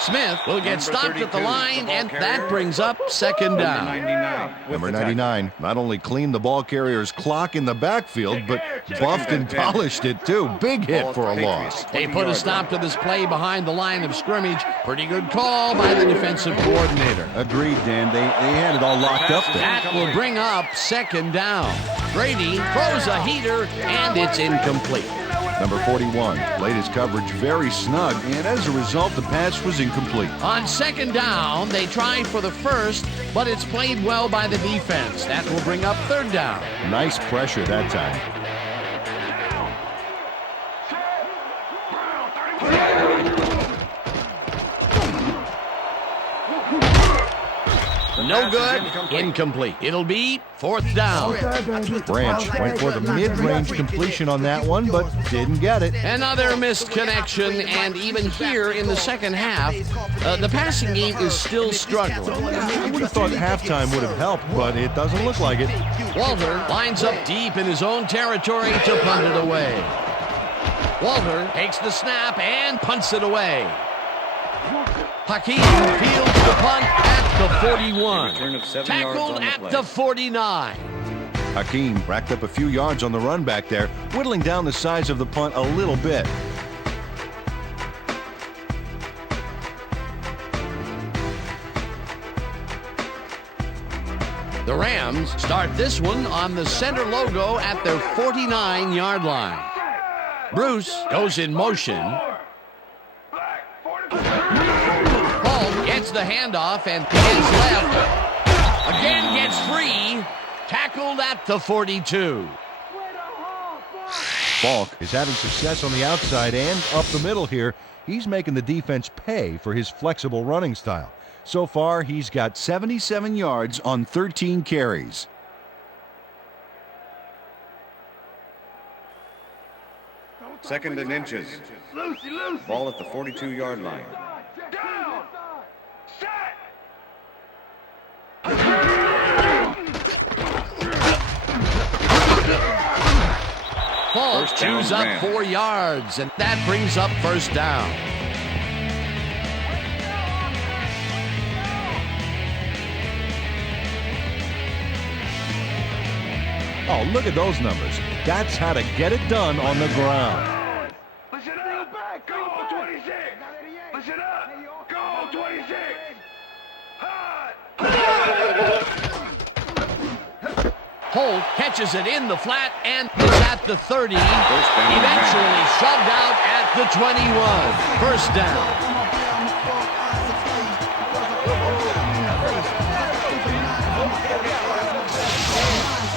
Smith will get stopped at the 32, line, the ball and carrier. that brings up 2nd down. 99 with Number the tackle. 99 not only cleaned the ball carrier's clock in the backfield, but buffed and polished it too. Big hit for a loss. They put a stop to this play behind the line of scrimmage. Pretty good call by the defensive coordinator. Agreed, Dan. They had it all locked up there. That will bring up 2nd down. Brady throws a heater, and it's incomplete. Number 41 played his coverage very snug, and as a result, the pass was incomplete. On 2nd down, they try for the first, but it's played well by the defense. That will bring up 3rd down. Nice pressure that time. No good. Incomplete. It'll be 4th down. Branch went for the mid-range completion on that one, but didn't get it. Another missed connection, and even here in the second half, the passing game is still struggling. I would have thought halftime would have helped, but it doesn't look like it. Walter lines up deep in his own territory to punt it away. Walter takes the snap and punts it away. Hakeem fields the punt at the 41. Return of 7 yards Tackled on the at play. the 49. Hakeem racked up a few yards on the run back there, whittling down the size of the punt a little bit. The Rams start this one on the center logo at their 49-yard line. Bruce goes in motion. Paul gets the handoff and hands left. Again gets free. Tackled at the 42. Falk is having success on the outside and up the middle here. He's making the defense pay for his flexible running style. So far, he's got 77 yards on 13 carries. Second and inches. Ball at the 42-yard line. Paul First down, chews up Rams. 4 yards, and that brings up first down. Oh, look at those numbers. That's how to get it done on the ground. Listen up! Go 26! Listen up! Go 26! Holt catches it in the flat and is at the 30. Eventually shoved out at the 21. First down.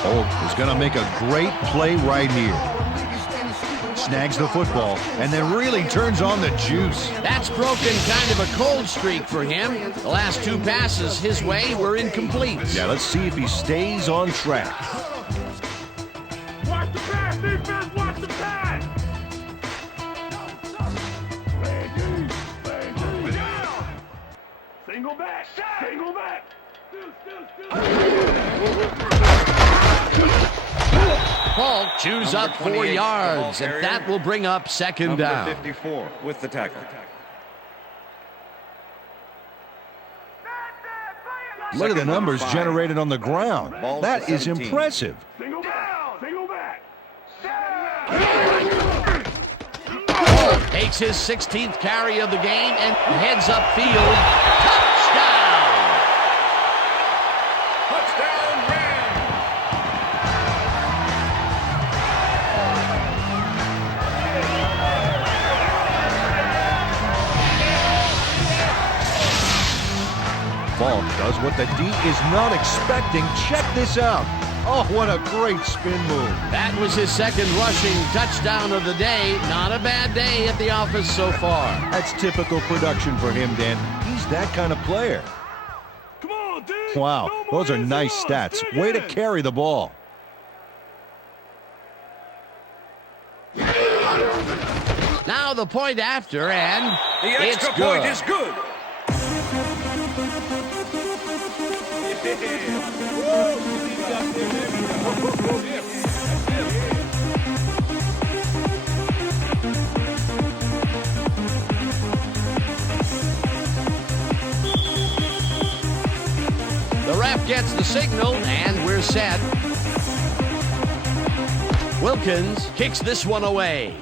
Holt is going to make a great play right here. Snags the football and then really turns on the juice. That's broken kind of a cold streak for him. The last 2 passes his way were incomplete. Yeah, let's see if he stays on track. Watch the pass, defense! Watch the pass! Single back! Single back! Paul chews up 4 yards, and that will bring up second down. Number 54 with the tackle. Look at the numbers generated on the ground. That is impressive. Single back! Single back! Paul takes his 16th carry of the game and heads upfield. Touchdown! Touchdown, Rams! Falk does what the D is not expecting. Check this out. Oh, what a great spin move. That was his second rushing touchdown of the day. Not a bad day at the office so far. That's typical production for him, Dan. He's that kind of player. Come on, D! Wow, those are nice stats. Way to carry the ball. Now the point after, and The it's extra good. point is good. The ref gets the signal, and we're set. Wilkins kicks this one away.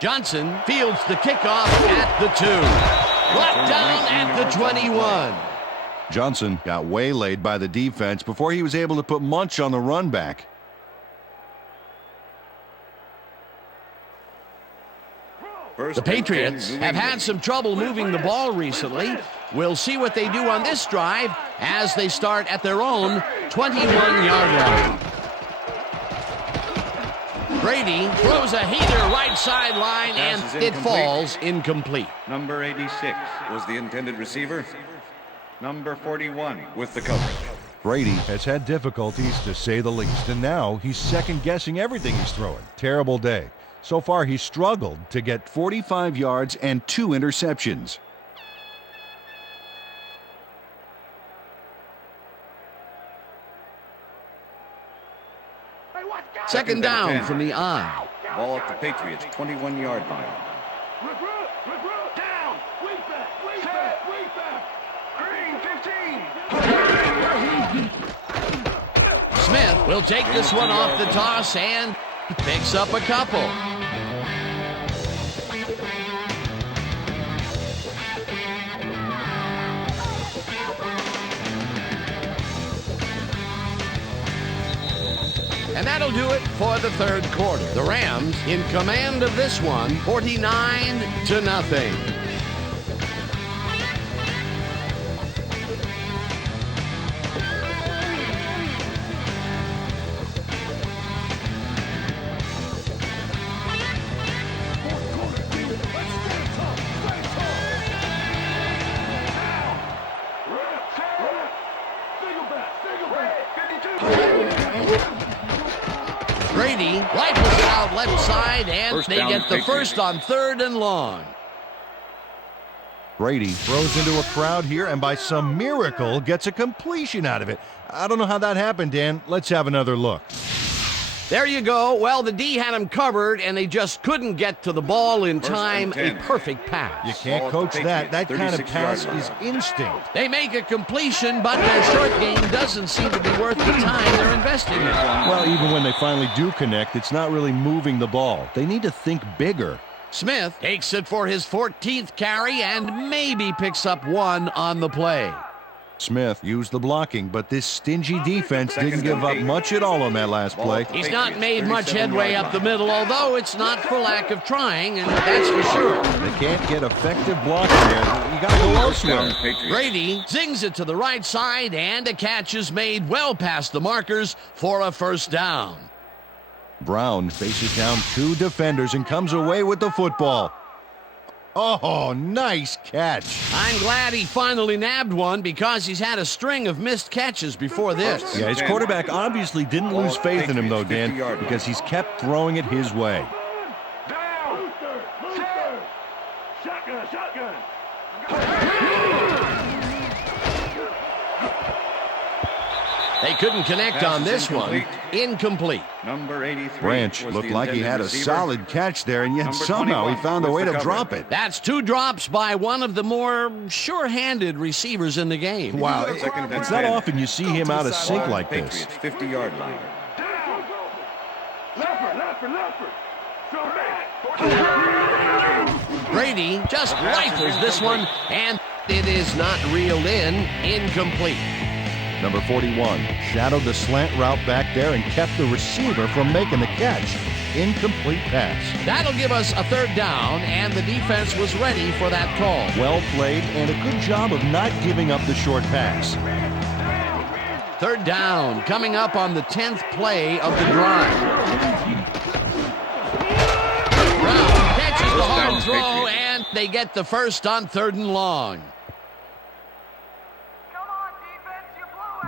Johnson fields the kickoff at the 2. Brought down at the 21. Johnson got waylaid by the defense before he was able to put Munch on the run back. The Patriots have had some trouble moving the ball recently. We'll see what they do on this drive as they start at their own 21-yard line. Brady throws a heater right sideline, and it falls incomplete. Number 86 was the intended receiver. Number 41 with the coverage. Brady has had difficulties, to say the least, and now he's second-guessing everything he's throwing. Terrible day. So far, he's struggled to get 45 yards and 2 interceptions. Second down from the I. Ball at the Patriots 21-yard line. Down. Way back. Green 15. Smith will take this one off the toss and picks up a couple. And that'll do it for the third quarter. The Rams in command of this one, 49-0. Brady rifles it out left side, and they get the first on 3rd and long. Brady throws into a crowd here and by some miracle gets a completion out of it. I don't know how that happened, Dan. Let's have another look. There you go. Well, the D had him covered, and they just couldn't get to the ball in time. A perfect pass. You can't coach that. That kind of pass is instinct. They make a completion, but their short game doesn't seem to be worth the time they're investing in. Well, even when they finally do connect, it's not really moving the ball. They need to think bigger. Smith takes it for his 14th carry and maybe picks up 1 on the play. Smith used the blocking, but this stingy defense didn't give up much at all on that last play. He's not made much headway up the middle, although it's not for lack of trying, and that's for sure. They can't get effective blocking there. You got to go elsewhere. Brady zings it to the right side, and a catch is made well past the markers for a first down. Brown faces down 2 defenders and comes away with the football. Oh, nice catch. I'm glad he finally nabbed one because he's had a string of missed catches before this. Yeah, his quarterback obviously didn't lose faith in him, though, Dan, because he's kept throwing it his way. Down. Shotgun. They couldn't connect on this one. Incomplete. Number 83. Branch looked like he had a solid catch there, and yet somehow he found a way to drop it. That's 2 drops by one of the more sure-handed receivers in the game. Wow, it's not often you see him out of sync like this. 50-yard line. Leopard. Brady just rifles this one, and it is not reeled in. Incomplete. Number 41 shadowed the slant route back there and kept the receiver from making the catch. Incomplete pass. That'll give us a 3rd down, and the defense was ready for that call. Well played, and a good job of not giving up the short pass. 3rd down, coming up on the 10th play of the drive. Brown catches the hard throw, and they get the first on 3rd and long.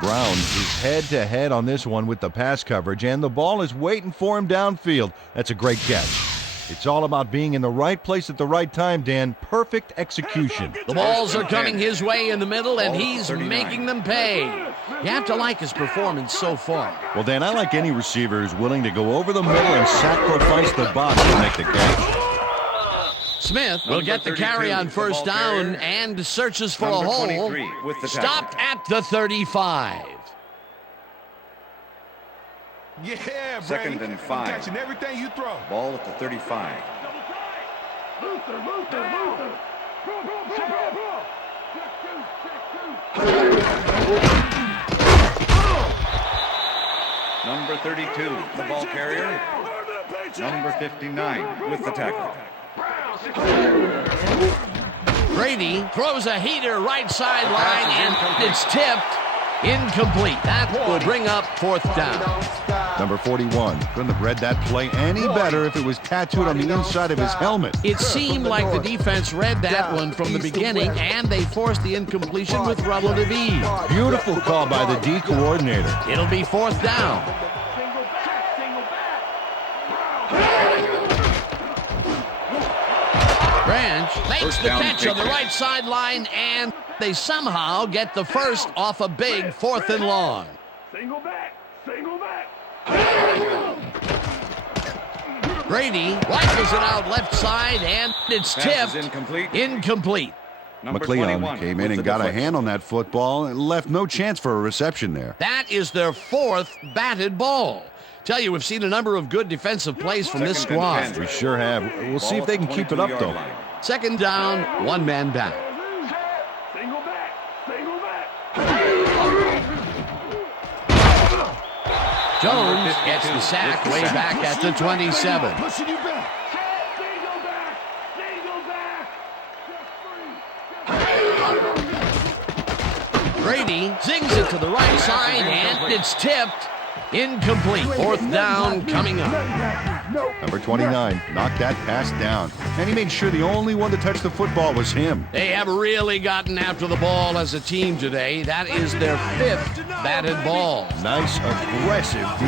Brown is head-to-head on this one with the pass coverage, and the ball is waiting for him downfield. That's a great catch. It's all about being in the right place at the right time, Dan. Perfect execution. The balls are coming his way in the middle, and he's making them pay. You have to like his performance so far. Well, Dan, I like any receiver who's willing to go over the middle and sacrifice the body to make the catch. Smith will get the carry on 1st down and searches for a hole. Stopped at the 35. Yeah, Second and 5. Catching everything you throw. Ball at the 35. Luther. Number 32, the ball carrier. Number 59 with the tackle. Brady throws a heater right sideline, and it's tipped. Incomplete. That will bring up fourth down. Number 41. Couldn't have read that play any better if it was tattooed on the inside of his helmet. It seemed like the defense read that one from the beginning, and they forced the incompletion with relative ease. Beautiful call by the D coordinator. It'll be fourth down. Branch makes the catch on the right sideline, and they somehow get the first off a big 4th and long. Single back. Single back. Brady rifles it out left side, and it's tipped. Incomplete. McLeon came in and got a hand on that football and left no chance for a reception there. That is their 4th batted ball. Tell you, we've seen a number of good defensive plays from this squad. We sure have. We'll see if they can keep it up, though. Second down, one man back. Single back. Single back. Jones gets the sack way back at the 27. Pushing you back. Single back. Single back. Brady zings it to the right side, and it's tipped. Incomplete. 4th down coming up. Number 29 knocked that pass down, and he made sure the only one to touch the football was him. They have really gotten after the ball as a team today. That is their 5th batted ball. Nice, aggressive D.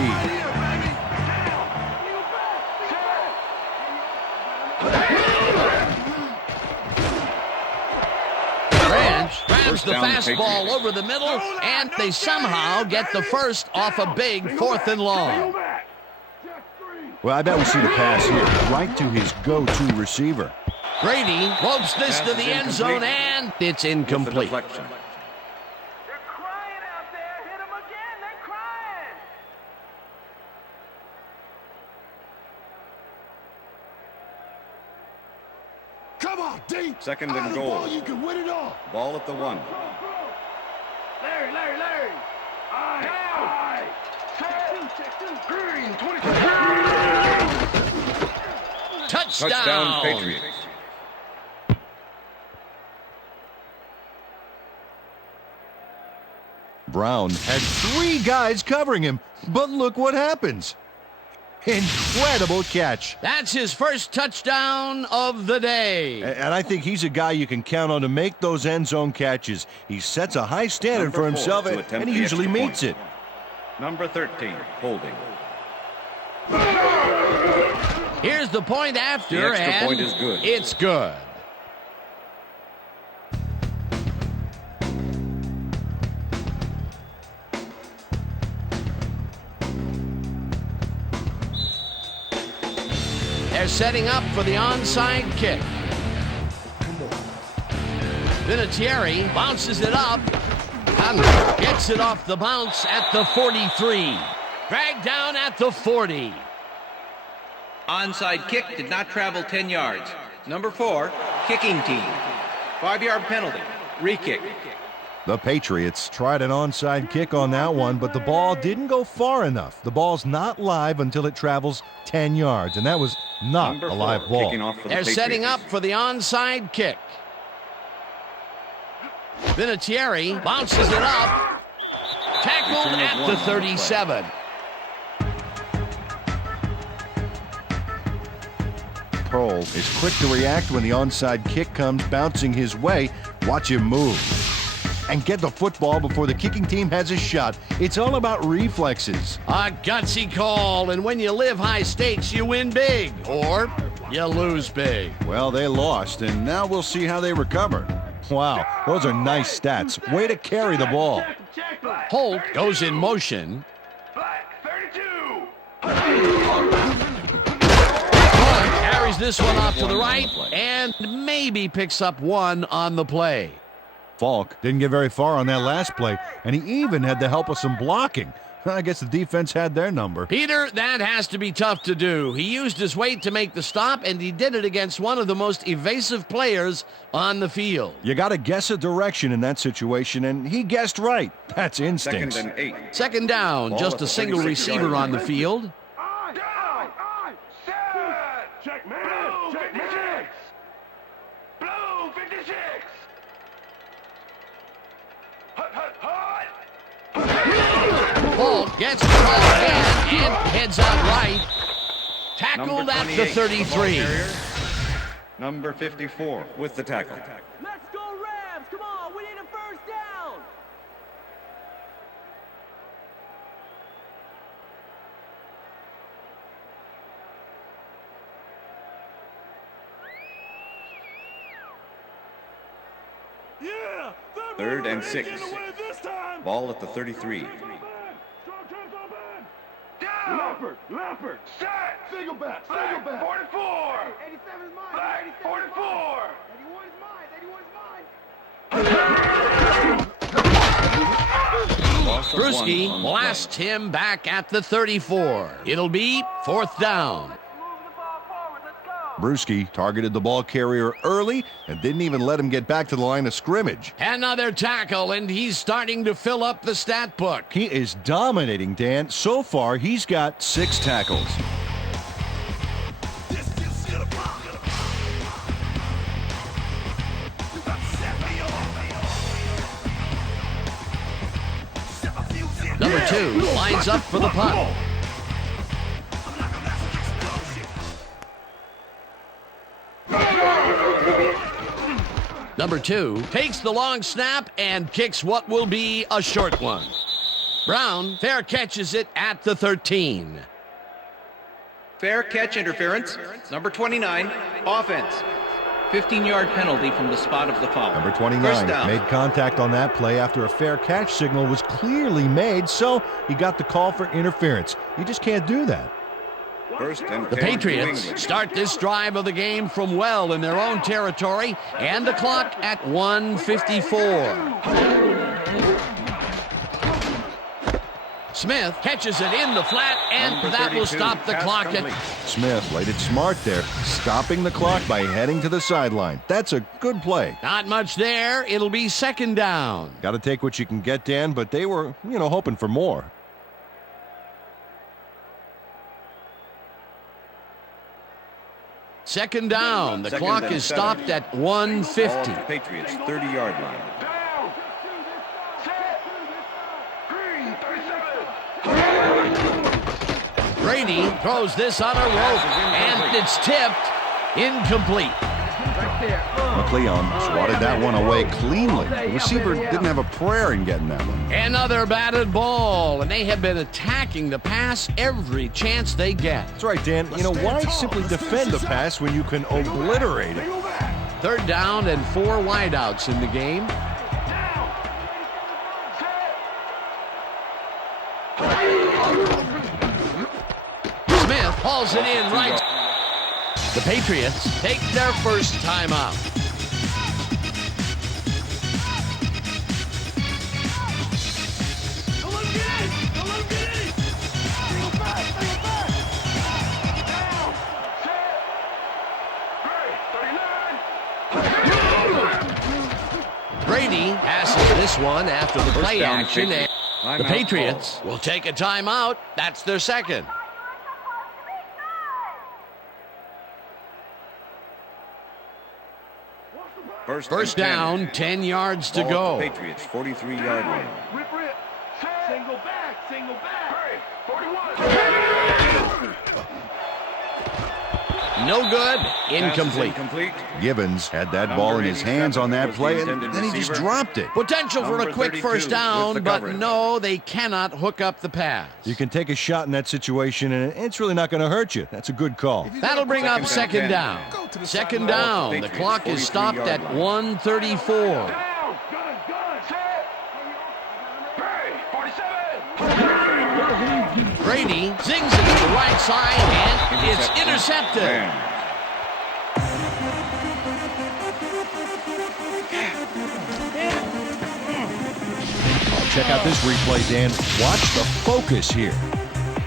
Branch grabs the fastball over the middle, and they somehow get the first off a big 4th and long. Well, I bet we see the pass here, right to his go-to receiver. Brady ropes this to the end zone, and it's incomplete. They're crying out there. Hit them again. They're crying. Come on, D. Second and goal. You can win it all. Ball at the 1. Larry. Aye. Check two. Green. 22. Touchdown, Patriots. Brown had 3 guys covering him, but look what happens. Incredible catch. That's his first touchdown of the day. And I think he's a guy you can count on to make those end zone catches. He sets a high standard for himself, and he usually meets it. Number 13, holding. Here's the point after, The extra and point is good. It's good. They're setting up for the onside kick. Vinatieri bounces it up and gets it off the bounce at the 43. Dragged down at the 40. Onside kick did not travel 10 yards. Number 4, kicking team. 5-yard penalty. Re-kick. The Patriots tried an onside kick on that one, but the ball didn't go far enough. The ball's not live until it travels 10 yards, and that was not a live ball. They're setting up for the onside kick. Vinatieri bounces it up. Tackled at the 37. Pearl is quick to react when the onside kick comes bouncing his way. Watch him move and get the football before the kicking team has a shot. It's all about reflexes. A gutsy call, and when you live high stakes, you win big, or you lose big. Well, they lost, and now we'll see how they recover. Wow, those are nice stats. Way to carry the ball. Holt goes in motion. Black, 32. Carries this one off to the right, and maybe picks up one on the play. Falk didn't get very far on that last play, and he even had the help of some blocking. I guess the defense had their number. Peter, that has to be tough to do. He used his weight to make the stop, and he did it against one of the most evasive players on the field. You got to guess a direction in that situation, and he guessed right. That's instinct. Second and 8. Second down, just a single receiver on the field. Check, man. Blue 56. Blue 56. Hut, hut, hut. Falk gets across again and heads out right. Tackled at the 33. Number 54 with the tackle. Let's go Rams! Come on, we need a first down! Yeah! 3rd and 6. Ball at the 33. Leopard, set! Single back, 44! 87 is mine! Flag, 44! 81 is mine! Bruschi blasts him back at the 34. It'll be 4th down. Bruschi targeted the ball carrier early and didn't even let him get back to the line of scrimmage. Another tackle, and he's starting to fill up the stat book. He is dominating, Dan. So far, he's got 6 tackles. Number 2 lines up for the punt. Number 2 takes the long snap and kicks what will be a short one. Brown fair catches it at the 13. Fair catch interference. Number 29, offense. 15-yard penalty from the spot of the foul. Number First 29 down. made contact on that play after a fair catch signal was clearly made, so he got the call for interference. You just can't do that. First and 10. The Patriots New England. start this drive of the game from well in their own territory, and the clock at 1:54. Smith catches it in the flat, and Number that will 32, stop the pass clock complete. Smith played it smart there, stopping the clock by heading to the sideline. That's a good play. Not much there. It'll be 2nd down. Got to take what you can get, Dan, but they were, hoping for more. Second down. The Second clock and is 7. stopped at Ball at 1:50. the Patriots 30-yard line. Down! Set! Green, 37! Brady throws this on a rope, and it's tipped. Incomplete. McLeon swatted that one away cleanly. The receiver didn't have a prayer in getting that one. Another batted ball, and they have been attacking the pass every chance they get. That's right, Dan. Why simply defend the pass when you can obliterate it? 3rd down and 4 wideouts in the game. Smith hauls it in right. The Patriots take their first timeout. Brady passes this one after the play down, action. Patriots. And the Timeout Patriots call. will take a timeout. That's their second. First down, 10 yards to Ball go. at the Patriots 43-yard line. Rip. Single back. 41! No good. Pass is Incomplete. incomplete. Gibbons had that ball in his hands on that was the play, and intended then he just receiver. dropped it. Potential for a Number quick 32 first with down, the but coverage. no, they cannot hook up the pass. You can take a shot in that situation, and it's really not going to hurt you. That's a good call. That'll bring up Second second and down. 10. Second Ball at down. the The Patriots, clock is stopped at 43-yard line. 1:34. Down! Gun! Set! Barry, 47! Brady zings it to the right side, and it's intercepted. Man. Check out this replay, Dan. Watch the focus here.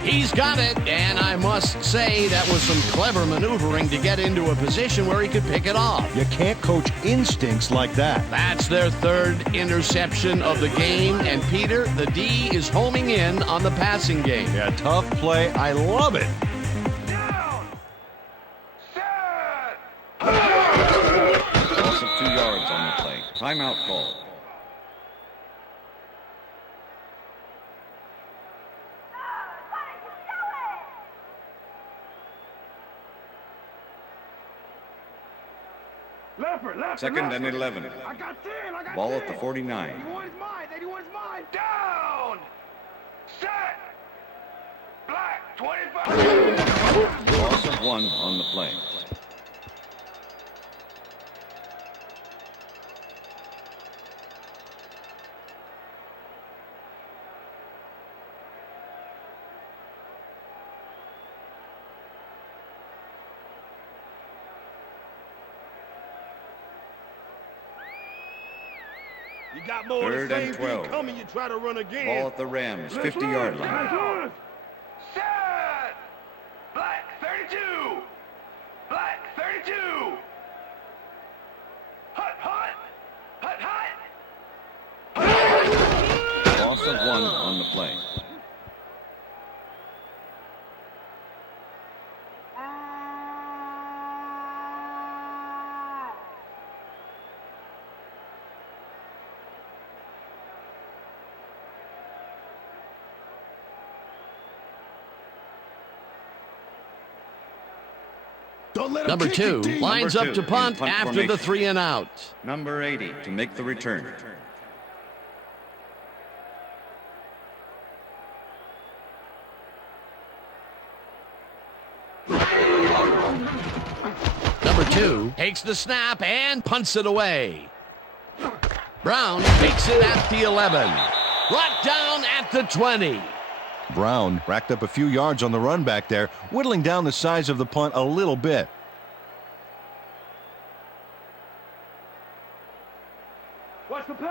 He's got it, and I must say that was some clever maneuvering to get into a position where he could pick it off. You can't coach instincts like that. That's their 3rd interception of the game, and Peter, the D is homing in on the passing game. Yeah, tough play. I love it. Down! Set! Loss of 2 yards on the play. Timeout call. Second and 11. Ball at the 49. 81 is mine. 81 is mine. Down. Set. Black 25. Loss of 1 on the play. You got more of the Third and same 12. thing coming, you try to run again. Ball at the Rams, 50-yard line. Set. Black 32. Black 32. Hut, hut. Hut, hut. Loss of 1 on the play. Number 2 lines up to punt after the 3 and out. Number 80 to make the return. Number 2 takes the snap and punts it away. Brown takes it at the 11. Brought down at the 20. Brown racked up a few yards on the run back there, whittling down the size of the punt a little bit.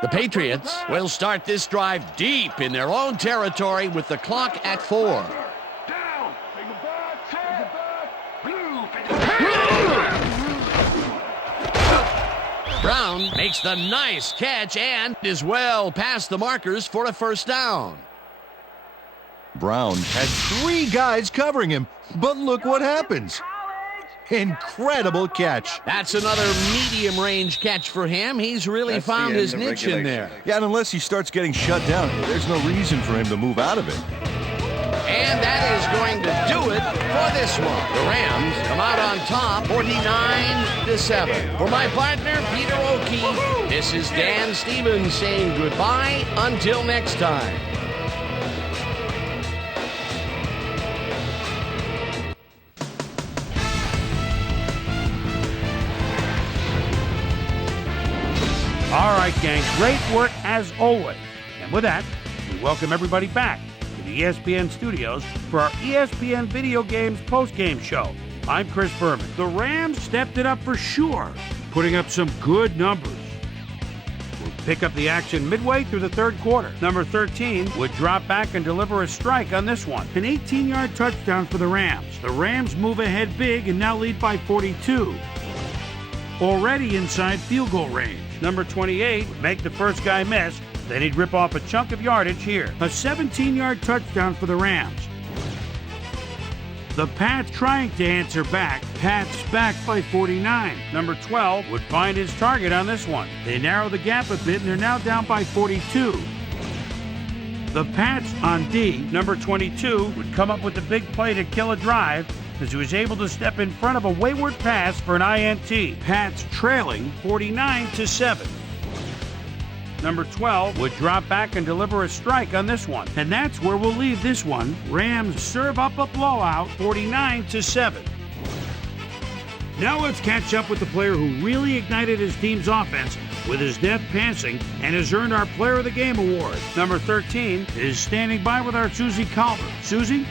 The Patriots will start this drive deep in their own territory with the clock at 4. Down. Take it back. Take it back. Blue 50. Brown makes the nice catch and is well past the markers for a first down. Brown had 3 guys covering him, but look what happens. Incredible catch. That's another medium-range catch for him. He's really That's found the his end of niche in there. Yeah, and unless he starts getting shut down, there's no reason for him to move out of it. And that is going to do it for this one. The Rams come out on top, 49-7. For my partner, Peter O'Keefe, this is Dan Stevens saying goodbye until next time. All right, gang, great work as always. And with that, we welcome everybody back to the ESPN studios for our ESPN Video Games postgame show. I'm Chris Berman. The Rams stepped it up for sure, putting up some good numbers. We'll pick up the action midway through the third quarter. Number 13 would drop back and deliver a strike on this one. An 18-yard touchdown for the Rams. The Rams move ahead big and now lead by 42. Already inside field goal range. Number 28 would make the first guy miss, then he'd rip off a chunk of yardage here. A 17-yard touchdown for the Rams. The Pats trying to answer back. Pats back by 49. Number 12 would find his target on this one. They narrow the gap a bit and they're now down by 42. The Pats on D. Number 22 would come up with the big play to kill a drive as he was able to step in front of a wayward pass for an INT. Pats trailing 49-7. Number 12 would drop back and deliver a strike on this one. And that's where we'll leave this one. Rams serve up a blowout, 49-7. Now let's catch up with the player who really ignited his team's offense with his deft passing and has earned our Player of the Game award. Number 13 is standing by with our Susie Calvert. Susie?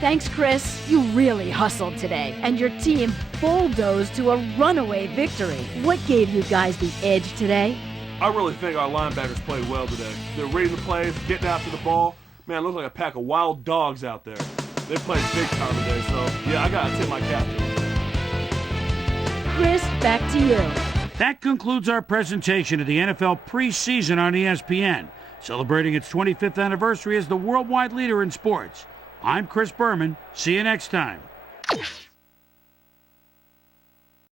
Thanks, Chris. You really hustled today, and your team bulldozed to a runaway victory. What gave you guys the edge today? I really think our linebackers played well today. They're reading the plays, getting after the ball. Man, it looks like a pack of wild dogs out there. They played big time today, so yeah, I got to tip my cap to them. Chris, back to you. That concludes our presentation of the NFL preseason on ESPN, celebrating its 25th anniversary as the worldwide leader in sports. I'm Chris Berman. See you next time.